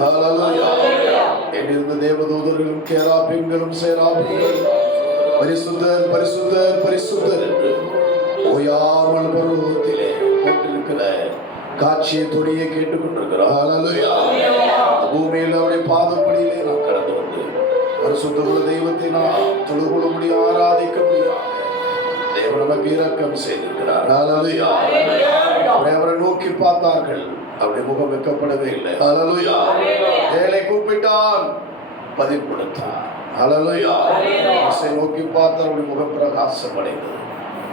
ஹல்லேலூயா. எண்ணிருந்த தேவதூதர்களும் கேராபீன்களும் சேராபீன்களும் பரிசுத்தர் பரிசுத்தர் பரிசுத்தர் என்று ஓயாமல் பருவத்திலே போட்டிருக்கிற காட்சியை துணியை கேட்டுக்கொண்டிருக்கிறார். ஹல்லேலூயா. பூமியில் அவருடைய பாதப்படியிலே நாம் கடந்து வந்து பரிசுத்தமுள்ள தெய்வத்தை நாம் தொழுகொள்ள முடியும், ஆராதிக்க முடியும். தேவன் நமக்கு இரக்கம் செய்திருக்கிறார். ஹல்லேலூயா. அவரை நோக்கி பார்த்தார்கள், அவருடைய முகம் வெட்கப்படவே இல்லை. ஹல்லேலூயா. ஏழை கூப்பிட்டான், பதில் கொடுத்தார். ஹல்லேலூயா. இயேசுவை நோக்கி பார்த்தார், அவருடைய முகம் பிரகாசம் அடைந்தது.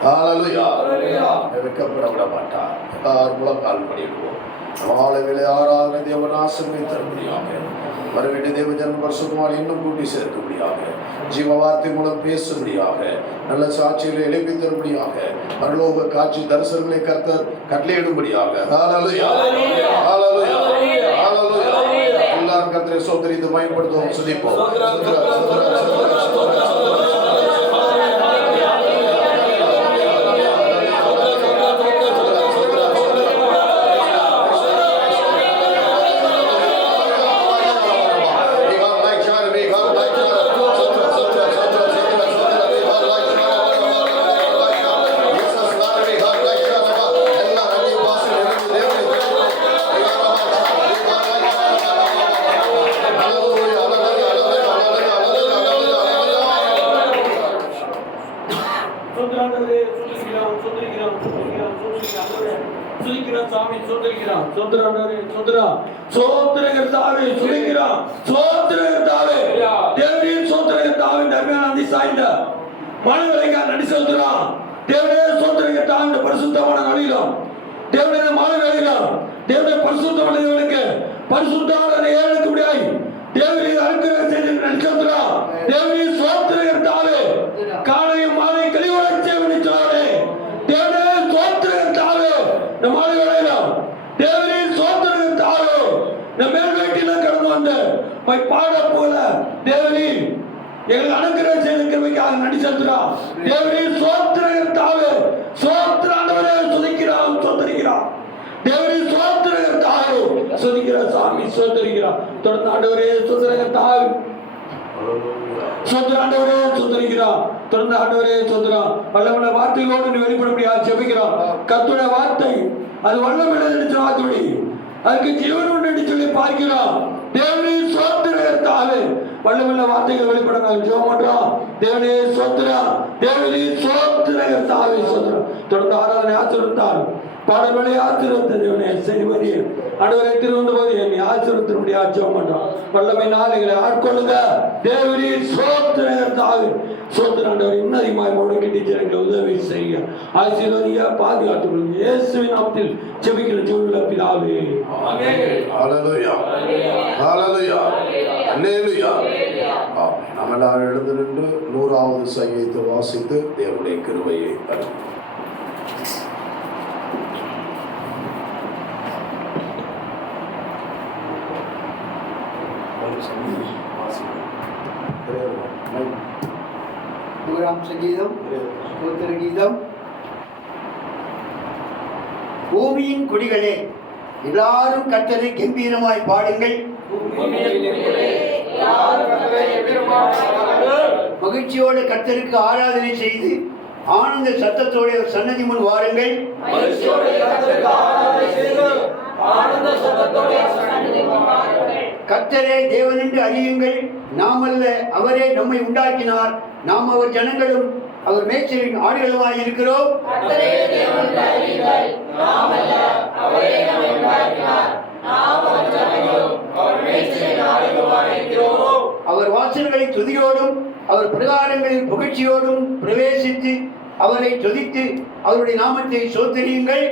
ஹல்லேலூயா. வெட்கப்பட விட மாட்டார். எல்லாரும் முழங்கால் படிடுவோம். ஆளுகளை ஆராதனை தேவன் ஆசீர்வதித்து தரும்படியாக, வரவேண்டிய தேவஜன் பரிசுத்தமாக இன்னும் கூட்டி சேர்க்கும்படியாக, ஜீவ வார்த்தை மூலம் பேசும்படியாக, நல்ல சாட்சிகளை எழுப்பி தரும்படியாக, பரலோக காட்சி தரிசனங்களை கர்த்தர் கட்டளையிடும்படியாக. ஹல்லேலூயா. ஹல்லேலூயா. ஹல்லேலூயா. எல்லாரும் கர்த்தரை ஸ்தோத்திரித்து மகிமைப்படுத்துவோம், துதிப்போம். வார்த்தைகளோடு வெளிப்படும்படியாக ஜெபிக்கிறோம். கர்த்தருடைய வார்த்தை அது வல்லமையுள்ளது, அதுக்கு ஜீவன் உண்டு என்று சொல்லி பார்க்கிறோம். தேவனே ஸ்தோத்திரத்தாவே வல்லமையுள்ள வார்த்தைகள் வெளிப்பட நாங்கள் ஜெபம் பண்றோம். தேவனே ஸ்தோத்திரம், தேவனே ஸ்தோத்திரத்தாவே ஸ்தோத்திரம். தொடர்ந்து ஆராதனை ஆசீர்வதித்தார், பாடல்களை ஆசீர்வதித்த தேவனே செய்வதே ஆண்டவரை திருவந்த போது என்னை ஆசீர்வதிக்கும்படியாக ஜெபம் பண்றோம். வல்லமை நாளைகளை ஆட்கொள்ளுங்க. தேவனே ஸ்தோத்திரத்தாவே ஸ்தோத்திரம். ஆண்டவர் இன்னும் அதிகமாக முடக்கிட்டு எனக்கு உதவி செய்ய ஆசீர்வதிய பாதுகாத்துக் கொள்ளுங்க. இயேசுவின் நாமத்தில் ஜெபிக்கிற ஜீவனுள்ள பிதாவே. ஆமென். ஹல்லேலூயா. ஹல்லேலூயா. ஹல்லேலூயா. நாம் எல்லாரும் எழுந்து நின்று 100வது சங்கீதத்தை வாசித்து தேவனுடைய கிருபையை பெறுவோம். சங்கீதம், ஸ்தோத்திர கீதம். பூமியின் குடிகளே, எல்லாரும் கர்த்தரை கம்பீரமாய் பாடுங்கள். மகிழ்ச்சியோடு கர்த்தருக்கு ஆராதனை செய்து ஆனந்த சத்தத்தோட சன்னதி முன் வாருங்கள். கர்த்தரே தேவன் என்று அறியுங்கள். நாம் அல்ல, அவரே நம்மை உண்டாக்கினார். நாம் அவர் ஜனங்களும் அவர் மேய்ச்சலின் ஆடுகளுமாய் இருக்கிறோம். அவர் வாசல்களை துதியோடும் அவர் பிரகாரங்களில் புகழ்ச்சியோடும் பிரவேசித்து அவரை துதித்து அவருடைய நாமத்தை ஸ்தோத்திரியுங்கள்.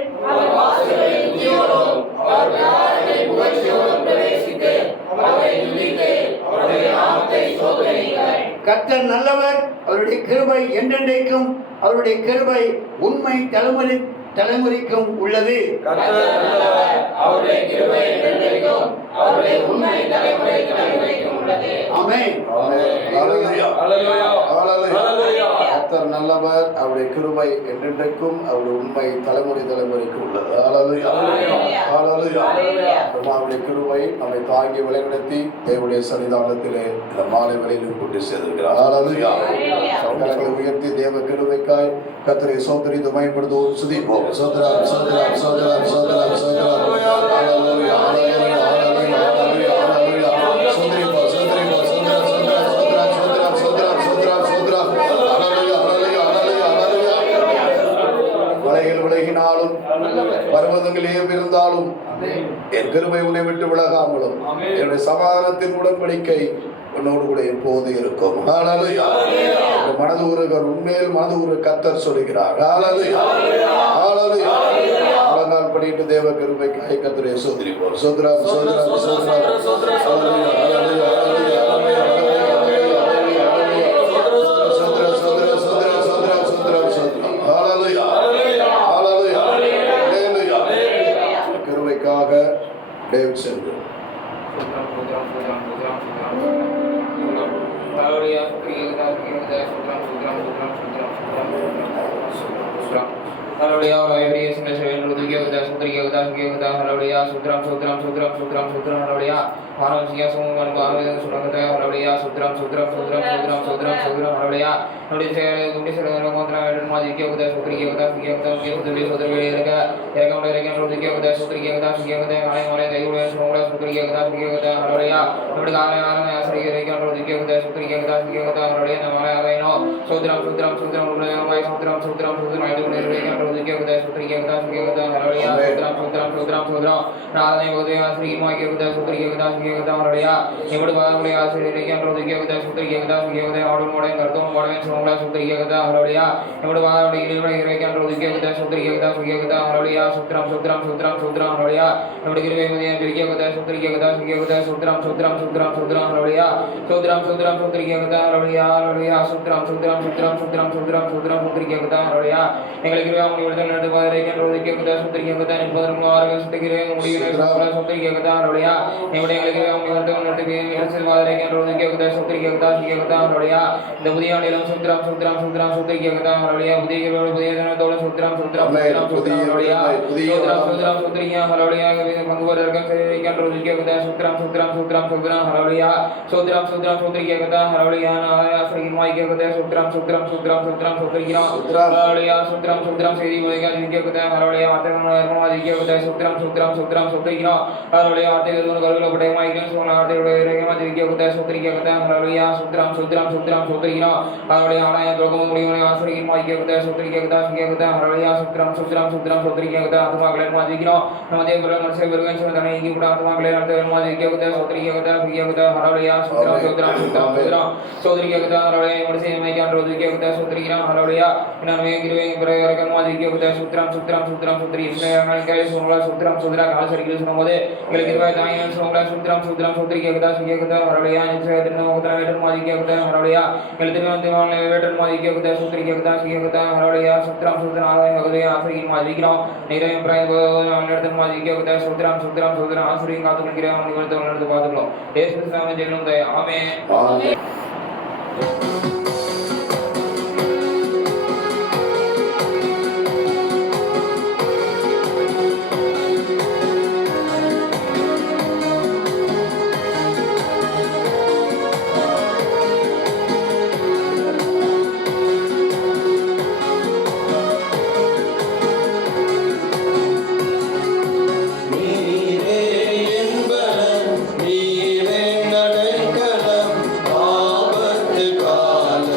கர்த்தர் நல்லவர், அவருடைய கிருபை என்றென்றைக்கும், அவருடைய கிருபை உண்மை தலைமுறைக்கும் உள்ளது. ஆமென். ஹalleluya அல்லேலூயா அல்லேலூயா கர்த்தர் நல்லவர், அவருடைய கிருபை என்றென்றைக்கும், அவருடைய உண்மை தலைமுறை தலைமுறைக்கு உள்ளது. ஹalleluya ஹalleluya. அவருடைய கிருபை நம்மை தாங்கி வழிநடத்தி தேவனுடைய சன்னிதானத்திலே இந்த மாலை வேளையில் கொண்டு சேர்த்திருக்கிறார். ஹalleluya. கரங்களை உயர்த்தி தேவ கிருபைக்காய் கர்த்தரை சோதரித்து பயன்படுத்துவோம். சுதிப்போம். சோதரம் சோதரம் சோதரம் சோதரம் சோதரம். ஹalleluya ஹalleluya ஹalleluya ஹalleluya ஹalleluya. சோதரிப்போம் சோதரிப்போம் சோதரம் சோதரம் சோதரம் சோதரம் சோதரம் சோதரம் சோதரம். ஹalleluya ஹalleluya ஹalleluya ஹalleluya. மலைகள் விலகினாலும் பர்வதங்கள் இருந்தாலும் என் கிருபை உன்னை விட்டு விலகாமலும் என்னுடைய சமாதானத்தின் உடன்படிக்கை உன்னோடு கூட எப்போது இருக்கும். ஹalleluya. மனது உருகர் உண்மையில் மனது உரு கர்த்தர் சொல்கிறார். ஹalleluya ஹalleluya. அலங்கால் படிட்டு தேவ கிருபைக்காய் கர்த்தரை சோதரிப்போம். சோதரம் சோதரம் சோதரம். ஹalleluya ஹalleluya ஹalleluya ஹalleluya ஹalleluya. சோதரம் சோதரம் சோதரம் சோதரம் சோதரம் சோதரம். ஹalleluya ஹalleluya ஹalleluya. கிருபைக்காக டேவிட் சென்று Hallelujah, every single seven to the give the Sutri of the Hallelujah, Sutram, Sutram, Sutram, Sutram, Sutram, Hallelujah, Hallelujah, Suman, Bahamas, Sutram, Hallelujah, Sutram, Sutram, Sutram, Sutram, Sutram, Sutram, Hallelujah, Notice, Magic of the Sutri of the Erega, to the give the Sutri of the I am the US, Sutri of the Hallelujah, Nodagana, Asriga, to the give the Sutri of the Hallelujah, Sutram, Sutram, Sutram, Sutram, Sutram, Sutram, I do the give the Sutri of the Hallelujah, Sutram, Sutram, Sutram, Sutram, Radha Yoga, Sri Moy give the Sutri of the Hallelujah, Yamudabaya, Sri to the give the Sutri of the Automodern Karton, Modern Songa Sutri of the Hallelujah, Yamudabaya, to the give the Sutri of the Hallelujah, Sutram, Sutram, Sutram, Sutram, Hallelujah, Yamudabaya, to give the Sutri of the Sutram, Sutram, Sutram, Sutram, Hallelujah, Sutram, Sutram, Sutri of the Hallelujah, Sutram, Sutram, Sutram, Sutram, Sutram, Sutram, Sutri of the Hallelujah, எங்களுக்கு அவங்களுடைய பாதரேக்கன் ரோதிக்கேகுதா சுத்திரிக்கேகுதா நிபதரமார்க சுத்திரிக்கேகுதா முடியுன சுத்திரிக்கேகுதா ஹalleluya எங்களுக்கு அவங்களுடைய நட்டுக்கு பாதரேக்கன் ரோதிக்கேகுதா சுத்திரிக்கேகுதா சிக்கேகுதா ஹalleluya இந்த புதிய ஆண்டிலும் சுத்ரம் சுத்ரம் சுத்ரம் சுத்திரிக்கேகுதா ஹalleluya புதியதனத்தோட சுத்ரம் சுத்ரம் சுத்ரம் சுத்ரம் ஹalleluya சுத்ரம் சுத்ரம் சுத்திரிக்கே ஹalleluya பங்குவரர்கள் சேரிக்கன் ரோதிக்கேகுதா சுத்ரம் சுத்ரம் சுத்ரம் சுத்ரம் ஹalleluya சுத்ரம் சுத்ரம் சுத்திரிக்கேகுதா ஹalleluya ஆசிரியை மாய்க்கேகுதா சுத்ரம் சுத்ரம் சுத்ரம் சுத்ரம் சுத்திரிக்கேகுதா ஹalleluya Sutram Sutram Sri Moga Jiketa Hallelujah Atana Jiketa Sutram Sutram Sutram Sutrina Hallelujah Atana Garula Pate Michael Sona Regama Jiketa Sutriketa Hallelujah Sutram Sutram Sutram Sutrina Hallelujah Anaya Drogomuri Asri Moiketa Sutriketa Jiketa Hallelujah Sutram Sutram Sutram Sutriketa Atma Glen Majikino Namade Brahman Severgan Sudani Gipatama Glen Majiketa Sutriketa Jiketa Hallelujah Sutram Sutram Sutram Sutram Sutriketa Hallelujah Mercy Megan Rodiketa Sutrina Hallelujah Name Beragam Majiketa Sutram Sutram Sutram Sutri Sri Sutram Sudra Kalsari Namode Elkirva Dayan Songa Sutram Sutram Sutriketa Jiketa Hallelujah Nitsa Majiketa Hallelujah Eltiman Veteran Majiketa Sutriketa Jiketa Hallelujah Sutram Sutram Hallelujah Asri Majikino Nira Prime Nerdan Majiketa Sutram Sutram Sutram Asri Katun Gira Universal the Padlo Yes Amen Amen நீரே என்பன நீரே நடைக்கலம் ஆபத்து கால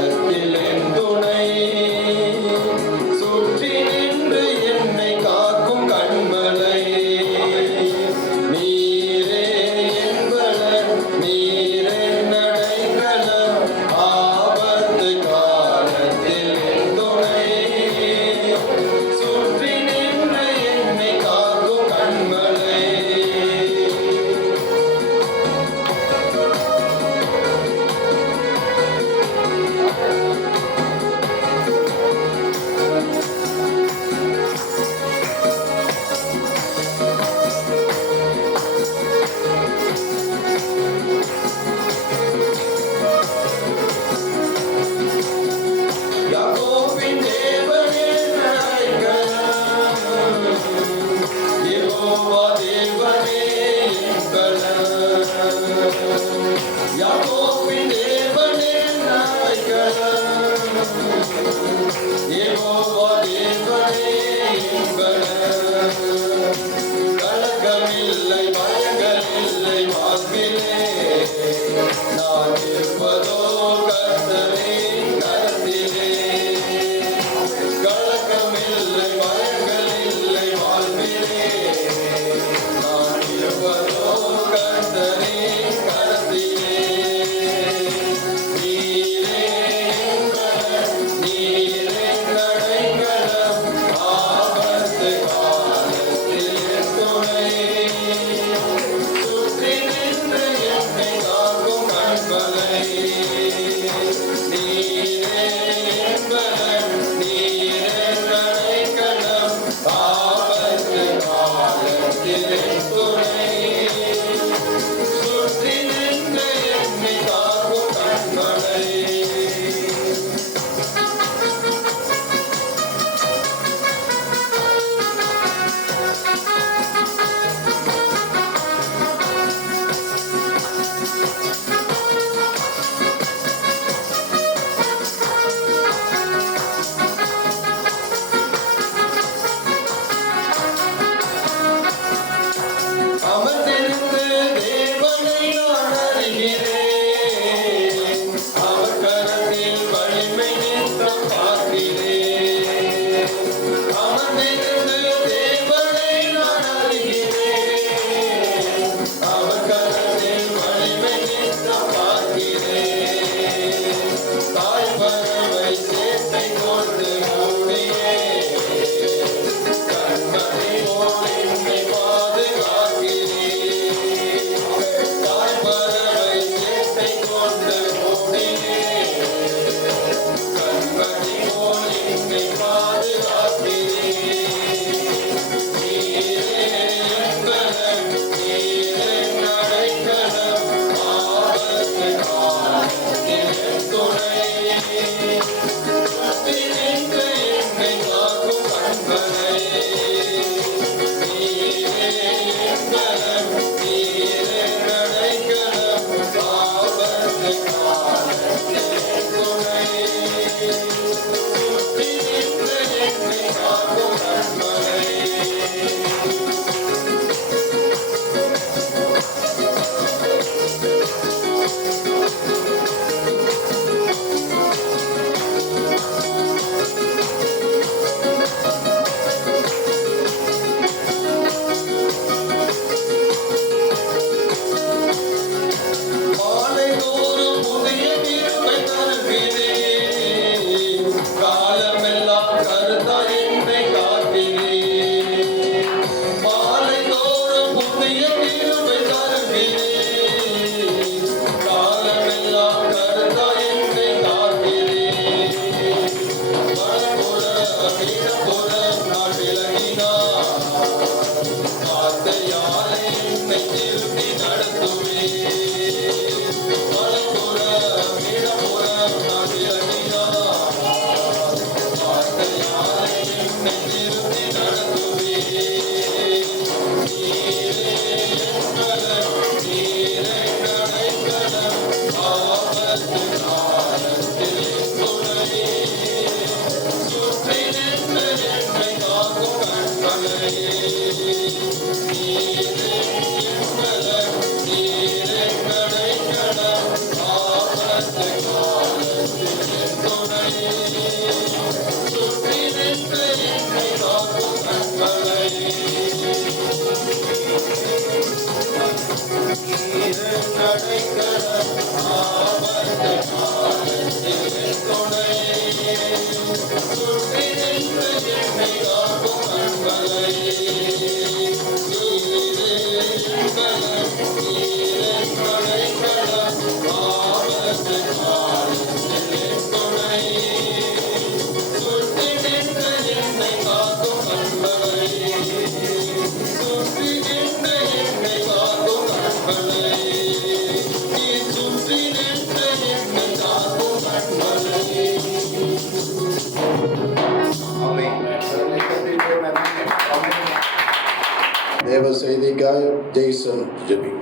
தேவ செய்திக்காய் Jaison JP.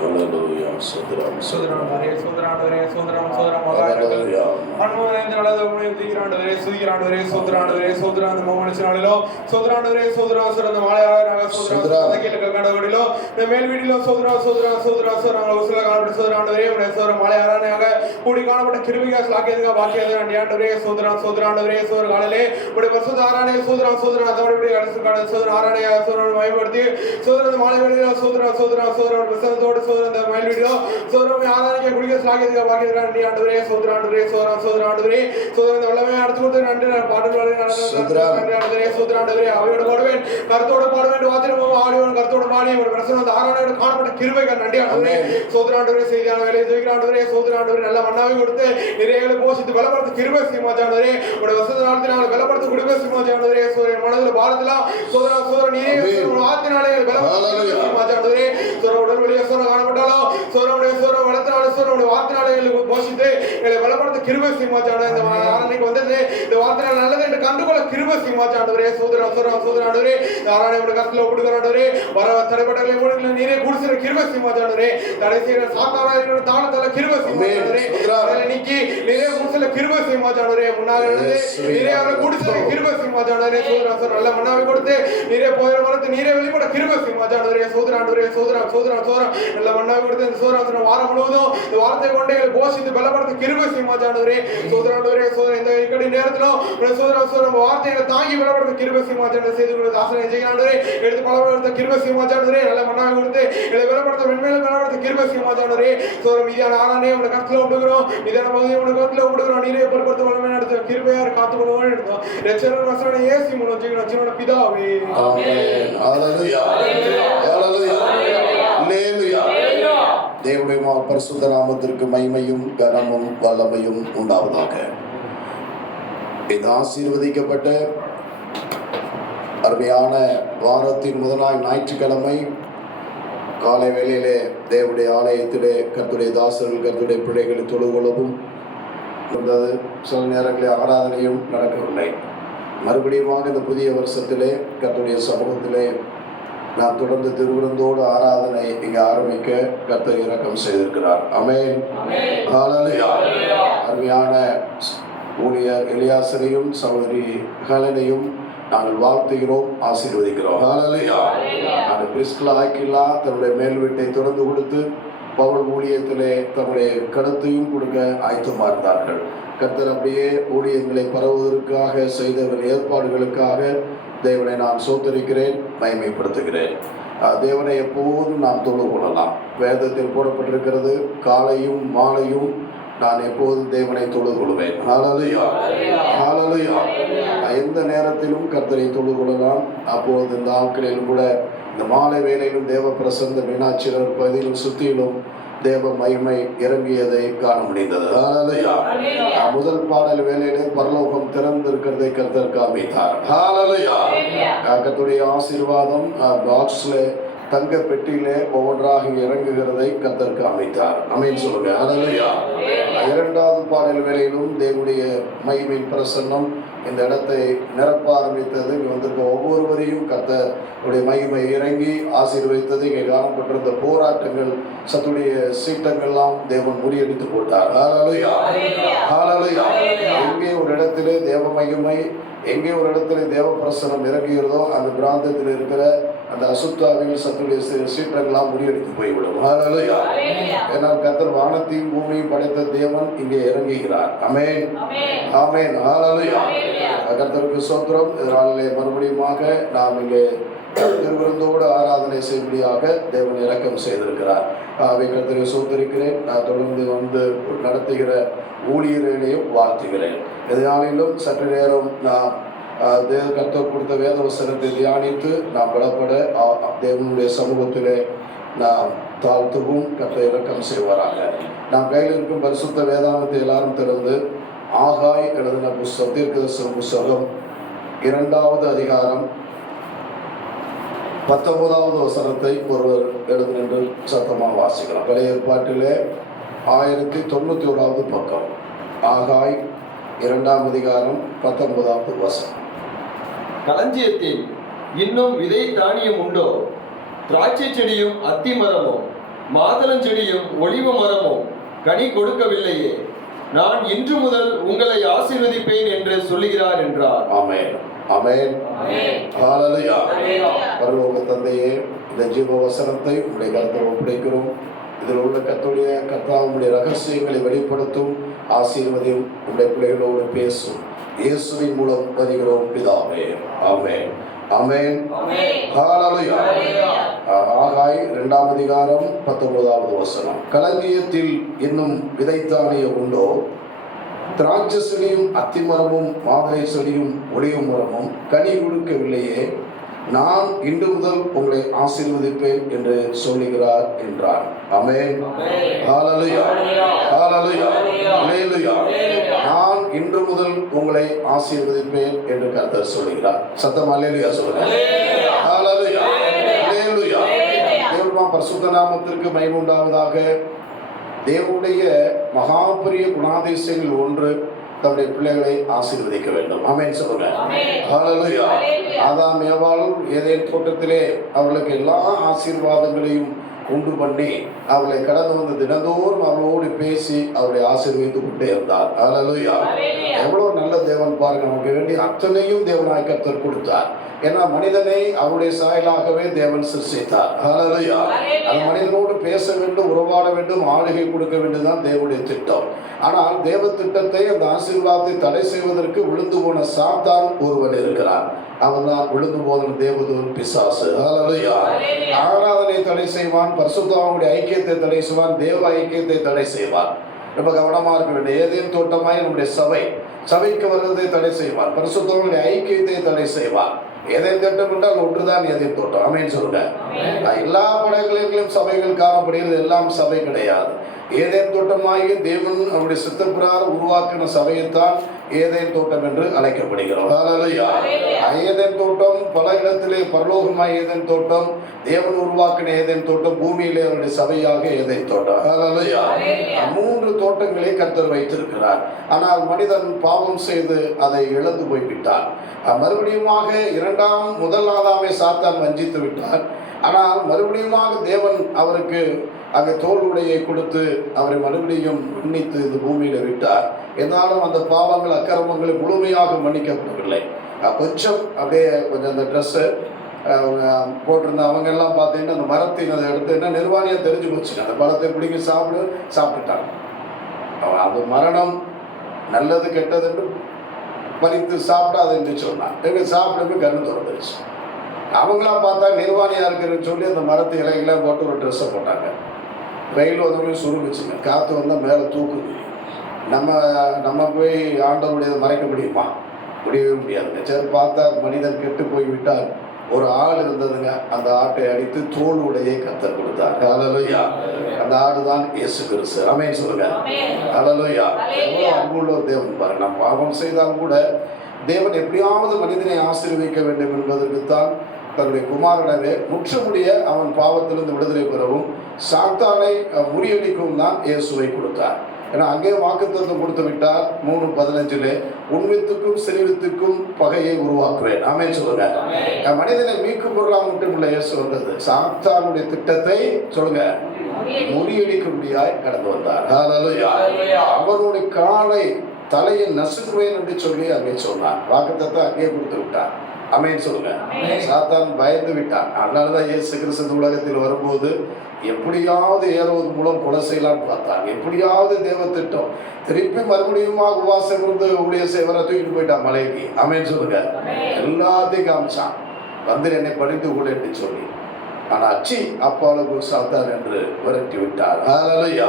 ஹalleluya சோதரம் சோதராண்டவரே சோதராண்டவரே சோதரம் சோதரம் மகாராஜா அன்மோனேந்திரளது உம்மை துதிக்கிறாண்டவரே சுதிக்கிறாண்டவரே சோதராண்டவரே சோதராந்த மோகனச்சனாலிலோ சோதராண்டவரே சோதரா சோதரந்த மாலையாராக சோதரா தகிலக கடவடிலோ மேல் வீடிலோ சோதரா சோதரா சோதரா சோதரா உசல காணப்பட்ட சோதராண்டவரே உம்முடைய சோதர மாலையாராக கூடி காணப்பட்ட கிருபையா ஸ்லாக்கியதுக பாக்கியதுக ஆண்டவரே சோதரா சோதராண்டவரே சோதர காலலே உம்முடைய பரிசுத்த ஆராதனை சோதரா சோதரா தவறுபடி அரசு காண சோதர ஆராதனை சோதரனை மயப்படுத்தி சோதரந்த மாலை வீடிலோ சோதரா சோதரா சோதரா பிரசன்னத்தோடு சோதரந்த மயில் வீடியோ சோதரமே ஆராதனை குடிக்க ஸ்லாக்கியதுக பாக்கியதுக ஆண்டவரே சோதராண்டவரே சோதரா சோதராண்டவரே சோதரந்த வல்லமை அடுத்து கொடுத்து நன்றி பாடல்களை நடந்தவரே சோதராண்டவரே அவையோடு பாடுவேன் கருத்தோடு பாடுவேன் வாத்திரமும் ஆடியோடு கருத்தோடு பாடி ஒரு பிரசன்ன ஆராதனையோடு காணப்பட்ட கிருபைகள் நன்றி ஆண்டவரே சோதராண்டவரே செய்தியான வேலையை செய்கிறாண்டவரே சோதராண்டவரே நல்ல மன்னாவை கொடுத்து நிறையங்களை போஷித்து பலப்படுத்த கிருபை சீமாச்சாண்டவரே ஒரு வசத நாளத்தினால் பலப்படுத்த குடிபை சீமாச்சாண்டவரே சோதரன் மனதில் பாரதெல்லாம் சோதரா சோதர நீரே ஆத்தினாலே பலப்படுத்த சீமாச்சாண்டவரே சோர உடல் வெளியே சோர காணப்பட்டாலும் சோரனுடைய சோர வளர்த்தினாலே சோரனுடைய வார்த்தைனாலே போஷித்து எங்களை பலப்படுத்த கிருபை சீமாச்சாண்ட இந்த ஆராதனைக்கு வந்தது இந்த வார்த்தைனால நல்லது என்று கண்டுகொள்ள கிருபை சீமாச்சாண்டவரே சோதரா சோரா சோதராண்டவரே ஆராதனை கருத்துல ஒப்புடுகிறாண்டவரே வர தடைப்பட்டங்களை மூடுகளை நீரே குடிசிற கிருபை சீமாச்சாண்டவரே தடை செய்கிற சாத்தான தானத்தால கிருபை சீமாச்சாண்டவரே நீக்கி நீரே குடிசில கிருபை சீமாச்சாண்டவரே முன்னாக நீரே அவரை குடிசிற கிருபை சீமாச்சாண்டவரே சோதரா சோர நல்ல மன்னாவை கொடுத்து நீரே போயிட மரத்து நீரே வெளிப்பட கிருபை சீமாச்சாண்டவரே சோதராண்டவரே சோதரா சோதரா சோரா நல்ல மன்னாவை கொடுத்து இந்த சோதரா வாரம் முழுவதும் இந்த வார்த்தை கொண்டே போஷித்து பலப்படுத்த கிருபை சீமாச்சாண்டவரே சோதராண்டவரே சோதர இந்த இக்கடி நேரத்திலும் சோதரா சோதர வார்த்தைகளை தாங்கி பலப்படுத்த கிருபை சீமாச்சாண்ட செய்து கொடுத்து ஆசனை செய்கிறாண்டவரே எடுத்து பலப்படுத்த கிருபை சீமாச்சாண்டவரே நல்ல மன்னாவை கொடுத்து இதை பலப்படுத்த மென்மேலும் பலப்படுத்த கிருபை சீமாச்சாண்டவரே சோதர மீதியான ஆரானே உங்களை கருத்துல விடுகிறோம் மீதான பகுதியை உங்களை கருத்துல விடுகிறோம் நீரே பொறுப்படுத்த வல்லமை நடத்த கிருபையார் காத்துக்கொள்வோம் எடுத்தோம் ரட்சகர் வசன இயேசு மூலம் ஜீவன ஜீவன பிதாவே ஆமென் ஹalleluya ஹalleluya ஹalleluya தேவனுடைய பரிசுத்த நாமத்திற்கு மகிமையும் கனமும் வல்லமையும் உண்டாவதாக. இந்த ஆசீர்வதிக்கப்பட்ட அருமையான வாரத்தின் முதலாய் ஞாயிற்றுக்கிழமை காலை வேளையிலே தேவனுடைய ஆலயத்திலே கர்த்தருடைய தாசர்கள் கர்த்தருடைய பிள்ளைகளை தொழுது கொள்ளவும் இருந்தது. சில நேரங்களில் ஆராதனையும் நடக்கவில்லை. மறுபடியும் இந்த புதிய வருஷத்திலே கர்த்தருடைய சமூகத்திலே நாம் தொடர்ந்து திருவிருந்தோடு ஆராதனை இங்கே ஆரம்பிக்க கர்த்தர் இரக்கம் செய்திருக்கிறார். ஆமென் ஹalleluya. அருமையான ஊழியர் எலியாசரையும் சகோதரி ஹெலனையும் நாங்கள் வாழ்த்துகிறோம், ஆசீர்வதிக்கிறோம். ஹalleluya. நாங்கள் பிரிஸ்கிலா ஆக்கிலா தன்னுடைய மேல் வீட்டை திறந்து கொடுத்து பவுல் ஊழியத்திலே தன்னுடைய கருத்தையும் கொடுக்க ஆயத்தமாக இருந்தார்கள். கர்த்தர் அப்படியே ஊழியங்களை பரவுவதற்காக செய்த ஏற்பாடுகளுக்காக தேவனை நான் சோதரிக்கிறேன், மகிமைப்படுத்துகிறேன். தேவனை எப்போதும் நாம் தொழுது கொள்ளலாம். வேதத்தில் போடப்பட்டிருக்கிறது, காலையும் மாலையும் நான் எப்போதும் தேவனை தொழுது கொள்வேன். ஹalleluya ஹalleluya. எந்த நேரத்திலும் கர்த்தரை தொழுது கொள்ளலாம். அப்போது இந்த ஆட்களிலும் கூட இந்த மாலை வேளையிலும் தேவ பிரசந்த மீனாட்சியர் பகுதியிலும் சுற்றிலும் தேவ மகிமை இறங்கியதை காண முடிந்தது. ஹalleluya. முதல் பாடல் வேளையிலே பரலோகம் திறந்திருக்கிறதை கர்த்தர் காமித்தார். ஹalleluya. கர்த்தருடைய ஆசீர்வாதம் பாக்ஸ்ல தங்க பெட்டியிலே ஒவ்வொன்றாக இறங்குகிறதை கர்த்தர் காமித்தார். ஆமென் சொல்லுங்க. ஹalleluya. இரண்டாவது பாடல் வேளையிலும் தேவனுடைய மகிமையின் பிரசன்னம் இந்த இடத்தை நிரப்ப ஆரம்பித்தது. இங்கே வந்திருக்க ஒவ்வொருவரையும் கர்த்தருடைய மகிமை இறங்கி ஆசீர்வதித்தது. இங்கே காணப்பட்டிருந்த போராட்டங்கள் சத்துடைய சீட்டங்கள்லாம் தேவன் முறியடித்து போட்டார். ஹalleluya ஹalleluya. எங்கே ஒரு இடத்திலே தேவ மகிமை, எங்கே ஒரு இடத்துல தேவ பிரசனம் இறங்குகிறதோ அந்த பிராந்தத்தில் இருக்கிற அந்த அசுத்தாவிகள் சத்துடைய சீற்றங்களாம் முறியடித்து போய்விடும். ஹல்லேலூயா. ஏனால் கர்த்தர் வானத்தையும் பூமியையும் படைத்த தேவன் இங்கே இறங்குகிறார். ஆமென், ஆமென், ஹல்லேலூயா. கர்த்தருக்கு ஸ்தோத்திரம். இதனாலே மறுபடியுமாக நாம் இங்கே திருவிருந்தோடு ஆராதனை செய்யும்படியாக தேவன் இரக்கம் செய்திருக்கிறார். கர்த்தரை ஸ்தோத்திரிக்கிறேன். நான் தொடர்ந்து வந்து நடத்துகிற ஊழியர்களையும் வாழ்த்துகிறேன். இதனாலும் சற்று நேரம் நான் கர்த்தர் கொடுத்த வேத வசனத்தை தியானித்து நாம் பலப்பட தேவனுடைய சமூகத்திலே நாம் தாழ்த்துவும் கர்த்தர் இரக்கம் செய்வாராக. நாம் கையில் இருக்கும் பரிசுத்த வேதாகத்தை எல்லாரும் திறந்து ஆகாய் எழுதின புஸ்தகம், தீர்க்கதரிசன புஸ்தகம் 2வது அதிகாரம் 19வது வசனத்தை ஒருவர் எழுது நின்று சத்தமாக வாசிக்கலாம். பழைய ஏற்பாட்டிலே 1091வது பக்கம், ஆகாய் 2ஆம் அதிகாரம் 19வது வசனம். களஞ்சியத்தில் இன்னும் விதை தானியம் உண்டோ? திராட்சை செடியும் அத்தி மரமும் மாதுளஞ்செடியும் ஒலிவ மரமும் கனி கொடுக்கவில்லையே. நான் இன்று முதல் உங்களை ஆசீர்வதிப்பேன் என்று சொல்லுகிறார் என்றார். ஆமென், ஆமென், ஹல்லேலூயா. பரலோக தந்தையே, இந்த ஜீவ வசனத்தை உடைய கருத்தில் ஒப்படைக்கிறோம். இதில் உள்ள கர்த்தாவுடைய ரகசியங்களை வெளிப்படுத்தும், ஆசீர்வதியும், உடைய பிள்ளைகளோடு பேசும். இயேசுவின் மூலம் வருகிறோம் பிதாவே. ஆமென், ஆமென், ஹல்லேலூயா. ஆகாய் 2ஆம் அதிகாரம் 19வது வசனம். களஞ்சியத்தில் இன்னும் விதைத்தானியம் உண்டோ? திராட்சை செடியும் அத்திமரமும் மாதுளை செடியும் ஒலிவ மரமும் கனி கொடுக்கவில்லையே. நான் இன்று முதல் உங்களை ஆசீர்வதிப்பேன் என்று சொல்லுகிறார் என்றார். ஆமென், ஹல்லேலூயா, ஹல்லேலூயா, ஹல்லேலூயா. நான் இன்று முதல் உங்களை ஆசீர்வதிப்பேன் என்று கர்த்தர் சொல்லுகிறார். சத்தம் ஹல்லேலூயா சொல்லுங்க. ஹல்லேலூயா, ஹல்லேலூயா. தேவனுடைய பரிசுத்த நாமத்திற்கு மகிமை உண்டாவதாக. தேவனுடைய மகா பெரிய குணாதிசயங்கள் ஒன்று, தம்முடைய பிள்ளைகளை ஆசீர்வதிக்க வேண்டும். ஆமென் சொல்லுங்க. ஹல்லேலூயா. ஆதாம் ஏவாள் ஏதேன் தோட்டத்திலே அவர்களுக்கு எல்லா ஆசீர்வாதங்களையும் உண்டு பண்ணி அவர்களை கடந்து வந்து தினந்தோறும் அவர்களோடு பேசி அவர்களை ஆசீர்வதித்து கொண்டே இருந்தார். ஹல்லேலூயா. எவ்வளவு நல்ல தேவன் பாருங்க. நமக்கு வேண்டிய அத்தனையும் தேவனாய் கர்த்தர் கொடுத்தார். ஏன்னா மனிதனை அவருடைய சாயலாகவே தேவன் சிருஷ்டித்தார். ஹல்லேலூயா. அந்த மனிதனோடு பேச வேண்டும், உறவாட வேண்டும், ஆளுகை கொடுக்க வேண்டும் தான் தேவனுடைய திட்டம். ஆனால் தேவ திட்டத்தை, அந்த ஆசீர்வாதத்தை தடை செய்வதற்கு விழுந்து போன சாத்தான் ஒருவன் இருக்கிறான். அவன் தான் விழுந்து போன தேவதூதன் பிசாசு. ஹல்லேலூயா. ஆராதனை தடை செய்வான், பரிசுத்தவான்களுடைய ஐக்கியத்தை தடை செய்வான், தேவ ஐக்கியத்தை தடை செய்வான். ரொம்ப கவனமா இருக்க வேண்டும். ஏதேன் தோட்டமாய் நம்முடைய சபைக்கு வருவதை தடை செய்வான், பரிசுத்தவான்களுடைய ஐக்கியத்தை தடை செய்வான். ஏதேன் தோட்டம் என்றால் ஒன்றுதான் ஏதேன் தோட்டம். ஆமென் சொல்லுங்க. எல்லா படைகளிலும் சபைகள் காணப்படுகிறது, எல்லாம் சபை கிடையாது. ஏதேன் தோட்டமாகிய தேவன் அவருடைய சித்தப்பிரகாரம் உருவாக்கின சபையைத்தான் ஏதேன் தோட்டம் என்று அழைக்கப்படுகிறோம். ஹல்லேலூயா. ஏதேன் தோட்டம் பல இடத்திலே பரலோகமாய் ஏதேன் தோட்டம், தேவன் உருவாக்கின ஏதேன் தோட்டம், பூமியிலே அவருடைய சபையாக ஏதேன் தோட்டம். ஹல்லேலூயா. 3 தோட்டங்களை கர்த்தர் வைத்திருக்கிறார். ஆனால் மனிதன் பாவம் செய்து அதை இழந்து போய்விட்டான். மறுபடியுமாக முதல் ஆதாமை சாத்தான் வஞ்சித்து விட்டார். ஆனால் மறுபடியுமாக தேவன் அவருக்கு அங்கே தோல் உடையை கொடுத்து அவரை மறுபடியும் மன்னித்து இந்த பூமியில விட்டார். என்னாலும் அந்த பாவங்கள் அக்கிரமங்களை முழுமையாக மன்னிக்கப்படவில்லை. கொஞ்சம் அப்படியே கொஞ்சம் அந்த ட்ரெஸ்ஸு போட்டிருந்த அவங்க எல்லாம் பார்த்தீங்கன்னா அந்த மரத்தின் அதை எடுத்து என்ன நிர்வாணியாக தெரிஞ்சு போச்சுங்க. அந்த பழத்தை பிடிங்கி சாப்பிட்டுட்டாங்க. அது மரணம் நல்லது கெட்டதுன்னு பறித்து சாப்பிடாது என்று சொன்னான். எங்கள் சாப்பிடவே கண்ணு திறந்துருச்சு. அவங்களாம் பார்த்தா நிர்வாணியாக இருக்கிறன்னு சொல்லி அந்த மரத்து இலைகளாம் போட்டு ஒரு ட்ரெஸ்ஸை போட்டாங்க. ரயில் வந்தவங்களையும் சுருங்குச்சுங்க. காற்று வந்தால் மேலே தூக்குது. நம்ம போய் ஆண்டவருடையதை மறைக்க முடியுமா? முடியவே முடியாதுங்க. சரி, பார்த்தா மனிதன் கெட்டு போய் விட்டால் ஒரு ஆடு இருந்ததுங்க. அந்த ஆட்டை அடித்து தோல் உடையை கர்த்தர் கொடுத்தார். ஹல்லேலூயா. அந்த ஆடு தான் இயேசு கிறிஸ்து. ஆமென் சொல்லுங்க. ஹல்லேலூயா. எவ்வளவு அன்புள்ள ஒரு தேவன் பாருங்க. நாம் பாவம் செய்தாலும் கூட தேவன் எப்படியாவது மனிதனை ஆசீர்வதிக்க வேண்டும் என்பதற்குத்தான் தன்னுடைய குமாரனவே முற்றுமுடிய அவன் பாவத்திலிருந்து விடுதலை பெறவும் சாத்தானை முறியடிக்கவும் தான் இயேசுவை கொடுத்தார். ஏன்னா அங்கே வாக்குத்தத்தம் கொடுத்து விட்டார். 3:15 உண்மைத்துக்கும் செறிவித்துக்கும் பகையை உருவாக்குவேன். ஆமென் சொல்லுங்க. மனிதனை மீட்கும் பொருளாக மட்டும் உள்ள இயேசு வந்தது. சாத்தானுடைய திட்டத்தை சொல்லுங்க முறியடிக்கும்படியாய் கடந்து வந்தார். ஹல்லேலூயா. அவனுடைய காலை தலையை நசுக்குவேன் என்று சொல்லி அங்கே சொன்னார். வாக்குத்தத்தை அங்கே கொடுத்து விட்டார். ஆமென் சொல்லுங்க. சாத்தான் பயந்து விட்டான். அதனாலதான் இயேசு கிறிஸ்து இந்த உலகத்தில் வரும்போது எப்படியாவது ஏறுவது மூலம் கொலை செய்யலான்னு பார்த்தாங்க. எப்படியாவது தேவ திட்டம் திருப்பி மறுபடியும் உபவாசம் இருந்து ஊழிய செய்வரை தூக்கிட்டு போயிட்டான் மலைக்கு. ஆமென் சொல்லுங்க. எல்லாத்தையும் காமிச்சான், வந்து என்னை படித்து கூட என்று சொல்லி. ஆனா அச்சி அப்பாவுக்கு சாத்தான் என்று விரட்டி விட்டார். ஹல்லேலூயா.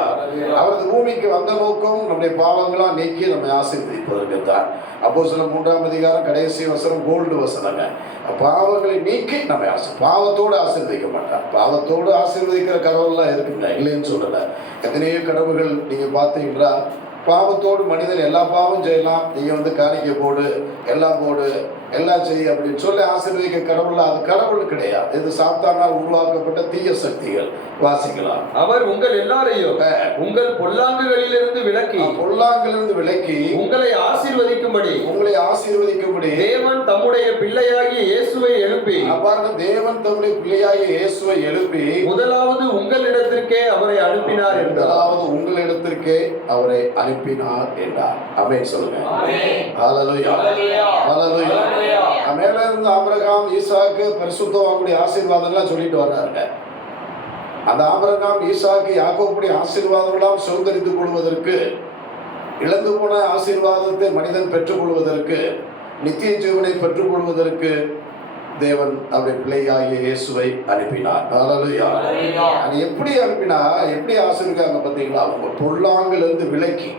அவரது பூமிக்கு வந்த நோக்கம் நம்முடைய பாவங்களா நீக்கி நம்மை ஆசீர்வதிப்பதற்கு தான். அப்போஸ்தலர் 3ஆம் அதிகாரம் கடைசி வசனம் கோல்டு வசனங்க. பாவங்களை நீக்கி நம்மை பாவத்தோடு ஆசீர்வதிக்க மாட்டார். பாவத்தோடு ஆசீர்வதிக்கிற கடவுள்லாம் இருக்குங்க, இல்லைன்னு சொல்லல. எத்தனையோ கடவுள்கள் நீங்க பார்த்தீங்கன்னா பாவத்தோடு மனிதன் எல்லா பாவம் செய்யலாம், நீங்க வந்து காணிக்கை போடு, எல்லாம் போடு, எல்லாம் செய்ய அப்படின்னு சொல்லி ஆசீர்வதிக்க கடவுள். அது கடவுள் கிடையாது, இது சாத்தானால் உருவாக்கப்பட்ட தீய சக்திகள். வாசிக்கலாம். அவர் உங்கள் எல்லாரையும் உங்கள் பொல்லாங்குகளிலிருந்து விலக்கி உங்களை ஆசீர்வதிக்கும்படி தேவன் தம்முடைய பிள்ளையாகிய இயேசுவை எழுப்பி தேவன் தம்முடைய பிள்ளையாகிய இயேசுவை எழுப்பி முதலாவது உங்களிடத்திற்கே அவரை அனுப்பினார் என்றார். ஆமென் சொல்லுங்க. ஹல்லேலூயா. ஹல்லேலூயா. மேல இருந்து ஆபிரகாம், ஈசாக்கு, பரிசுத்தவான்களுடைய ஆசீர்வாதம்லாம் சொல்லிட்டு வர்றாருங்க. அந்த ஆபிரகாம், ஈசாக்கு, யாக்கோபுடைய ஆசீர்வாதங்களாம் சுதந்திரித்துக் கொள்வதற்கு, இழந்து போன ஆசீர்வாதத்தை மனிதன் பெற்றுக் கொள்வதற்கு, நித்திய ஜீவனை பெற்றுக் கொள்வதற்கு தேவன் அவருடைய பிள்ளையாகிய இயேசுவை அனுப்பினார். ஹல்லேலூயா. எப்படி அனுப்பினா, எப்படி ஆசீர்வதிக்காங்க பார்த்தீங்களா? அவங்க பொல்லாங்கிலிருந்து விலக்கி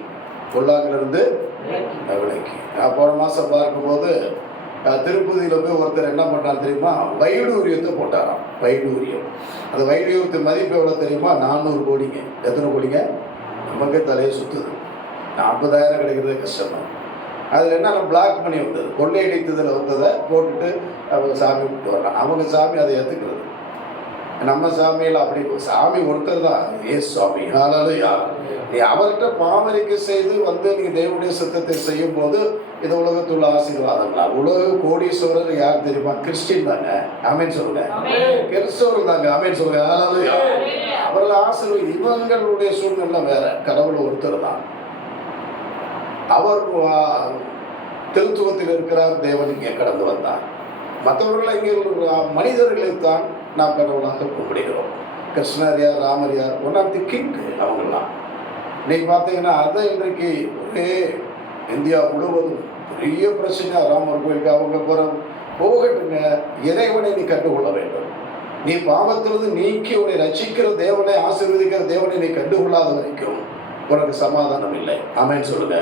போன மாசம் பார்க்கும்போது திருப்பதியில போய் ஒருத்தர் என்ன பண்ணார் தெரியுமா? வைடூரியத்தை போட்டாராம். வைடூரியம், அந்த வைடூரியத்தின் மதிப்பு எவ்வளவு தெரியுமா? 400 கோடிங்க. எத்தனை கோடிங்க? நமக்கு தலையை சுத்துது. 40,000 கிடைக்கிறது கஷ்டம். அதில் என்ன பிளாக் பண்ணி வந்தது, கொள்ளையடித்ததில் வந்ததை போட்டுட்டு அவங்க சாமி விட்டு வர்றாங்க. அவங்க சாமி அதை ஏற்றுக்கிறது. நம்ம சாமியில் அப்படி சாமி ஒருத்தர் தான், ஏசு சுவாமி. ஹல்லேலூயா. நீ அவர்கிட்ட பாவரிக்கை செய்து வந்து நீ தேவனுடைய சித்தத்தை செய்யும் போது இது உலகத்துள்ள ஆசீர்வாதங்களா? உலக கோடீஸ்வரர் யார் தெரியுமா? கிறிஸ்டின் தாங்க. ஆமென் சொல்லுங்க. கிறிஸ்தவர்கள் தாங்க. ஆமென் சொல்லுங்க. ஹல்லேலூயா. அவர்கள் ஆசீர்வாதம். இவங்களுடைய சூழ்நிலை வேற. கடவுள் ஒருத்தர் தான். அவர் திருத்துவத்தில் இருக்கிறார். தேவன் இங்கே கடந்து வந்தார். மற்றவர்கள் இங்கே மனிதர்களைத்தான் நாம் கடவுளாக கும்பிடுகிறோம். கிருஷ்ணர் யார், ராமர் யார், ஒன் ஆஃப் தி கிங் அவங்கெல்லாம். இன்னைக்கு பார்த்தீங்கன்னா அதை இன்றைக்கு ஒரே இந்தியா முழுவதும் பெரிய பிரச்சனை. ராமர் கோயிலுக்கு அவங்க போகட்டுங்க. இறைவனை நீ கண்டுகொள்ள வேண்டும். நீ பாவத்திலிருந்து நீக்கி உன்னை ரட்சிக்கிற தேவனை, ஆசீர்வதிக்கிற தேவனை நீ கண்டுகொள்ளாத வரைக்கும் உனக்கு சமாதானம் இல்லை. ஆமென் சொல்லுங்க.